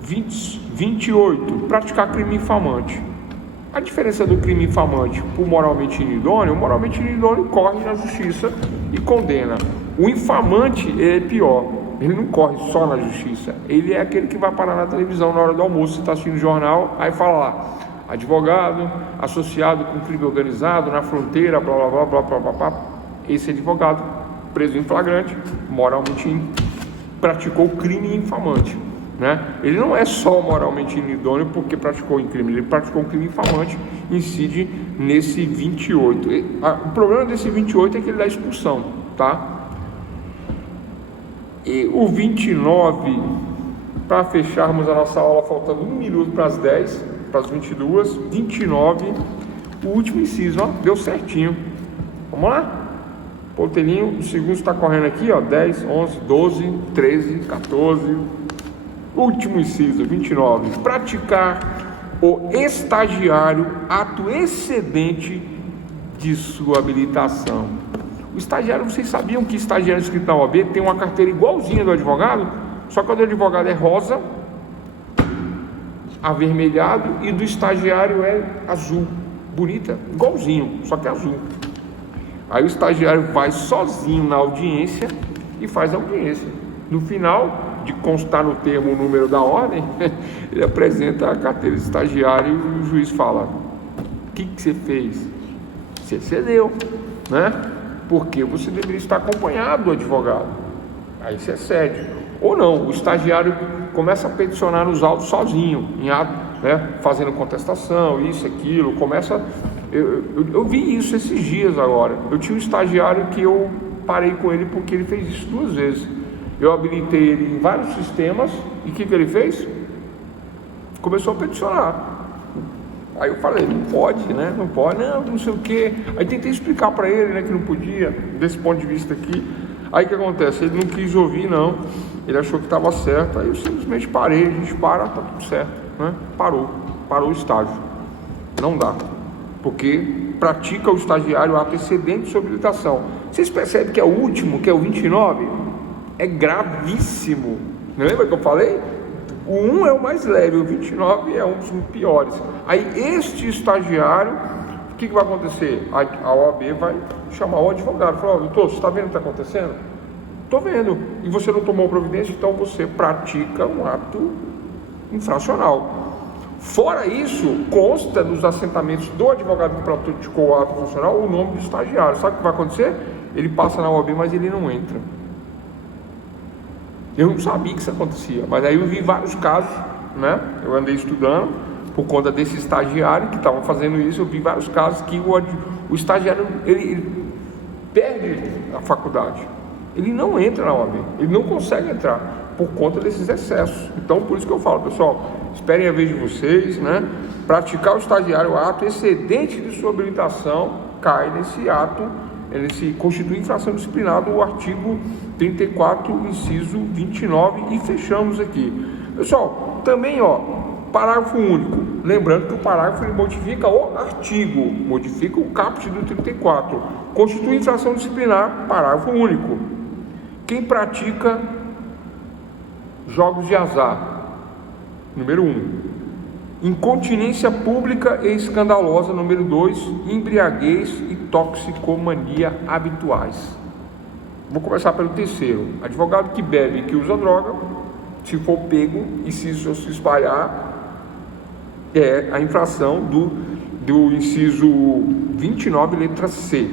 28. Praticar crime infamante. A diferença do crime infamante para o moralmente inidôneo corre na justiça e condena. O infamante é pior, ele não corre só na justiça, ele é aquele que vai parar na televisão na hora do almoço, você está assistindo o jornal, aí fala lá, advogado associado com crime organizado na fronteira, blá blá blá blá blá blá blá. Esse advogado preso em flagrante, moralmente praticou crime infamante, né? Ele não é só moralmente inidôneo porque praticou um crime, ele praticou um crime infamante, incide nesse 28. O problema desse 28 é que ele dá expulsão, tá? E o 29, para fecharmos a nossa aula, faltando 1 minuto para as 10, para as 22, 29, o último inciso, ó, deu certinho. Vamos lá? Pontelinho, o segundo está correndo aqui, ó, 10, 11, 12, 13, 14, último inciso, 29, praticar o estagiário ato excedente de sua habilitação. O estagiário, vocês sabiam que estagiário inscrito na OAB tem uma carteira igualzinha do advogado? Só que a do advogado é rosa avermelhado e do estagiário é azul, bonita, igualzinho, só que azul. Aí o estagiário vai sozinho na audiência e faz a audiência. No final, de constar no termo o número da ordem, ele apresenta a carteira de estagiário e o juiz fala: o que você fez? Você cedeu, né? Porque você deveria estar acompanhado do advogado. Aí você cede. Ou não, o estagiário começa a peticionar nos autos sozinho, em ato, né? Fazendo contestação, isso, aquilo, começa... Eu vi isso esses dias agora. Eu tinha um estagiário que eu parei com ele porque ele fez isso 2 vezes. Eu habilitei ele em vários sistemas e o que ele fez? Começou a peticionar. Aí eu falei: não pode, né? Não pode, não sei o quê. Aí tentei explicar para ele, né, que não podia, desse ponto de vista aqui. Aí o que acontece? Ele não quis ouvir, não. Ele achou que estava certo. Aí eu simplesmente parei. A gente para, tá tudo certo, né? Parou o estágio. Não dá, porque pratica o estagiário ato excedente de habilitação. Vocês percebem que é o último, que é o 29? É gravíssimo. Não lembra que eu falei? O 1 é o mais leve, o 29 é um dos piores. Aí este estagiário, o que vai acontecer? A OAB vai chamar o advogado, falar: doutor, você está vendo o que está acontecendo? Estou vendo. E você não tomou providência, então você pratica um ato infracional. Fora isso, consta nos assentamentos do advogado que praticou o ato funcional o nome do estagiário. Sabe o que vai acontecer? Ele passa na OAB, mas ele não entra. Eu não sabia que isso acontecia, mas aí eu vi vários casos, né? Eu andei estudando por conta desse estagiário que estava fazendo isso. Eu vi vários casos que o estagiário ele perde a faculdade, ele não entra na OAB, ele não consegue entrar por conta desses excessos. Então, por isso que eu falo, pessoal, esperem a vez de vocês, né? Praticar o estagiário, o ato excedente de sua habilitação, cai nesse ato, ele se constitui infração disciplinar do artigo 34, inciso 29, e fechamos aqui. Pessoal, também, parágrafo único, lembrando que o parágrafo ele modifica o artigo, modifica o caput do 34, constitui infração disciplinar, parágrafo único. Quem pratica jogos de azar, número 1. Incontinência pública e escandalosa, número 2. Embriaguez e toxicomania habituais. Vou começar pelo terceiro. Advogado que bebe e que usa droga, se for pego e se espalhar, é a infração do inciso 29, letra C.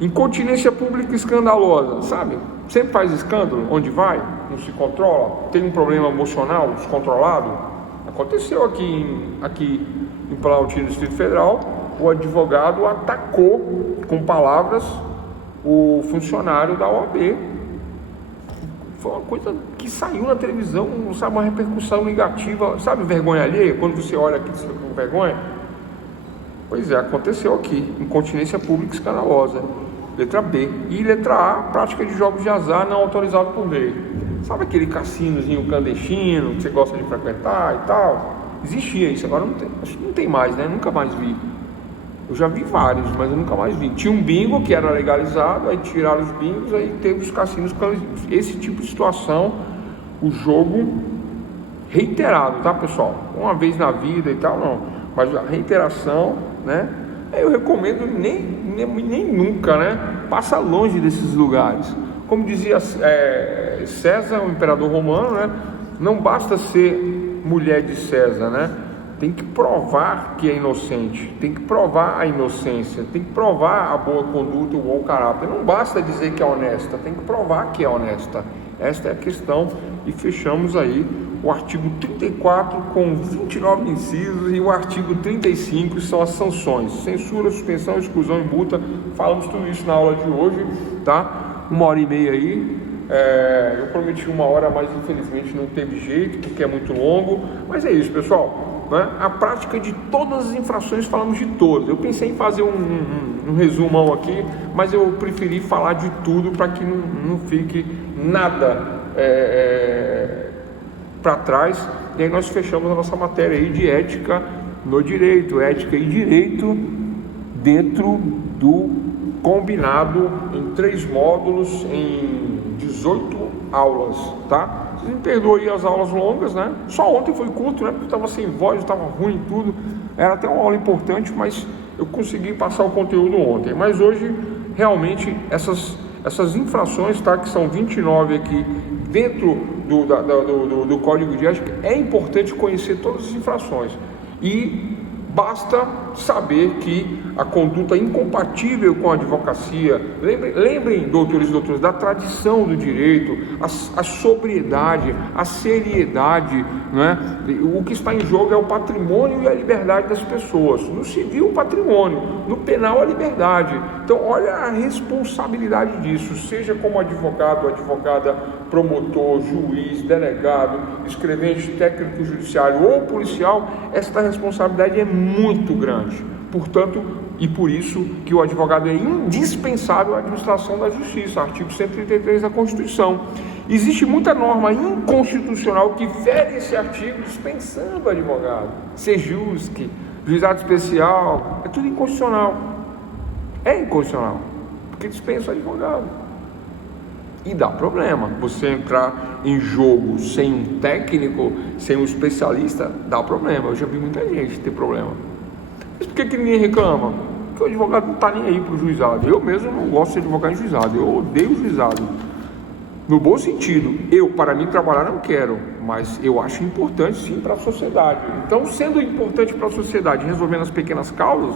Incontinência pública escandalosa, sabe? Sempre faz escândalo, onde vai, não se controla, tem um problema emocional descontrolado. Aconteceu aqui em Planaltina, Distrito Federal, o advogado atacou com palavras o funcionário da OAB. Foi uma coisa que saiu na televisão, sabe, uma repercussão negativa, sabe, vergonha alheia, quando você olha aqui você fica com vergonha? Pois é, aconteceu aqui, incontinência pública escandalosa, letra B. E letra A, prática de jogos de azar não autorizado por lei. Sabe aquele cassinozinho clandestino que você gosta de frequentar e tal? Existia isso, agora não tem, acho que não tem mais, né? Nunca mais vi. Eu já vi vários, mas eu nunca mais vi. Tinha um bingo que era legalizado, aí tiraram os bingos, aí teve os cassinos clandestinos. Esse tipo de situação, o jogo reiterado, tá, pessoal? Uma vez na vida e tal, não. Mas a reiteração, né? Eu recomendo nem nunca, né? Passa longe desses lugares. Como dizia César, o imperador romano, né? Não basta ser mulher de César, né? Tem que provar que é inocente, tem que provar a inocência, tem que provar a boa conduta, o bom caráter. Não basta dizer que é honesta, tem que provar que é honesta. Esta é a questão. E fechamos aí o artigo 34 com 29 incisos e o artigo 35 são as sanções: censura, suspensão, exclusão e multa. Falamos tudo isso na aula de hoje, tá? 1h30 aí. Eu prometi 1 hora, mas infelizmente não teve jeito, porque é muito longo. Mas é isso, pessoal, né? A prática de todas as infrações, falamos de todas. Eu pensei em fazer um resumão aqui, mas eu preferi falar de tudo para que não fique nada para trás. E aí nós fechamos a nossa matéria aí de ética no direito, ética e direito dentro do combinado em 3 módulos, em 18 aulas, tá? me perdoe as aulas longas, né? Só ontem foi curto, né? Porque estava sem voz, estava ruim tudo. Era até uma aula importante, mas eu consegui passar o conteúdo ontem. Mas hoje, realmente, essas infrações, tá? Que são 29 aqui dentro do Código de Ética, é importante conhecer todas as infrações. E basta saber que a conduta é incompatível com a advocacia. Lembrem, doutores e doutoras, da tradição do direito, a sobriedade, a seriedade, né? O que está em jogo é o patrimônio e a liberdade das pessoas. No civil, o patrimônio; no penal, a liberdade. Então, olha a responsabilidade disso, seja como advogado, advogada, promotor, juiz, delegado, escrevente, técnico judiciário ou policial. Esta responsabilidade é muito grande. Portanto, e por isso que o advogado é indispensável à administração da justiça, artigo 133 da Constituição. Existe muita norma inconstitucional que fere esse artigo, dispensando o advogado. Sejusc, juizado especial, é tudo inconstitucional. É inconstitucional, porque dispensa o advogado. E dá problema. Você entrar em jogo sem um técnico, sem um especialista, dá problema. Eu já vi muita gente ter problema. Mas por que ninguém reclama? Porque o advogado não está nem aí para o juizado. Eu mesmo não gosto de advogar em juizado. Eu odeio juizado. No bom sentido. Para mim, trabalhar não quero. Mas eu acho importante, sim, para a sociedade. Então, sendo importante para a sociedade, resolvendo as pequenas causas,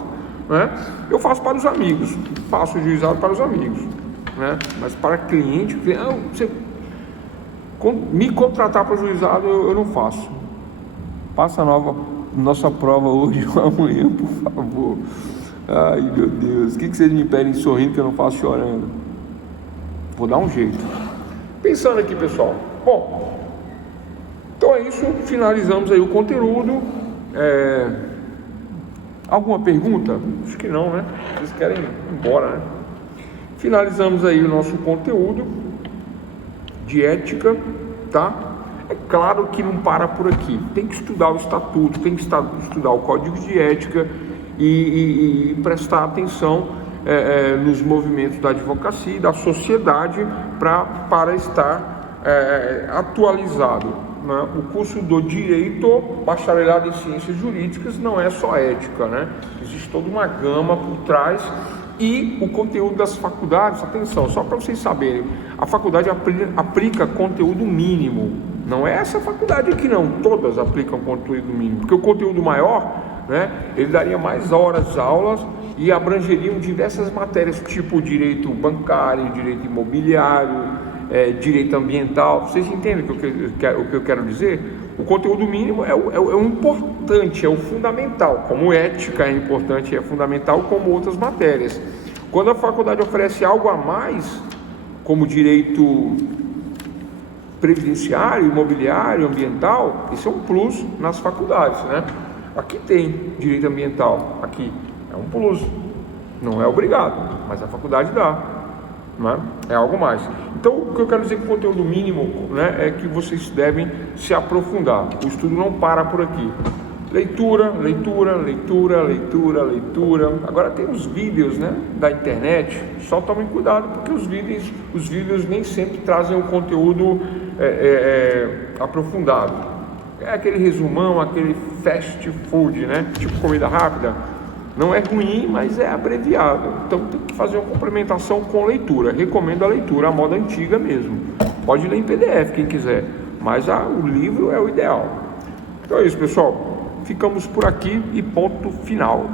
né, eu faço para os amigos. Faço o juizado para os amigos. Né? Mas para cliente, você me contratar para juizado, eu não faço. Passa nossa prova hoje ou amanhã, por favor. Ai, meu Deus, o que vocês me pedem sorrindo que eu não faço chorando? Vou dar um jeito. Pensando aqui, pessoal. Bom, então é isso, finalizamos aí o conteúdo. Alguma pergunta? Acho que não, né? Vocês querem ir embora, né? Finalizamos aí o nosso conteúdo de ética, tá? É claro que não para por aqui. Tem que estudar o estatuto, tem que estudar o código de ética e prestar atenção nos movimentos da advocacia e da sociedade para estar atualizado, né? O curso do Direito, bacharelado em Ciências Jurídicas, não é só ética, né? Existe toda uma gama por trás. E o conteúdo das faculdades, atenção, só para vocês saberem, a faculdade aplica conteúdo mínimo. Não é essa faculdade aqui não, todas aplicam conteúdo mínimo, porque o conteúdo maior, né, ele daria mais horas de aulas e abrangeriam diversas matérias, tipo direito bancário, direito imobiliário, direito ambiental. Vocês entendem o que eu quero dizer? O conteúdo mínimo é o importante, é o fundamental. Como ética é importante e é fundamental, como outras matérias. Quando a faculdade oferece algo a mais, como direito previdenciário, imobiliário, ambiental, isso é um plus nas faculdades, né? Aqui tem direito ambiental, aqui é um plus, não é obrigado, mas a faculdade dá, né? É algo mais. Então, o que eu quero dizer com conteúdo mínimo, né, é que vocês devem se aprofundar. O estudo não para por aqui. Leitura, leitura, leitura, leitura, leitura. Agora tem os vídeos, né, da internet. Só tomem cuidado, porque os vídeos nem sempre trazem um conteúdo aprofundado. É aquele resumão, aquele fast food, né, tipo comida rápida. Não é ruim, mas é abreviado. Então tem que fazer uma complementação com leitura. Recomendo a leitura, a moda antiga mesmo. Pode ler em PDF quem quiser, mas o livro é o ideal. Então é isso, pessoal. Ficamos por aqui e ponto final.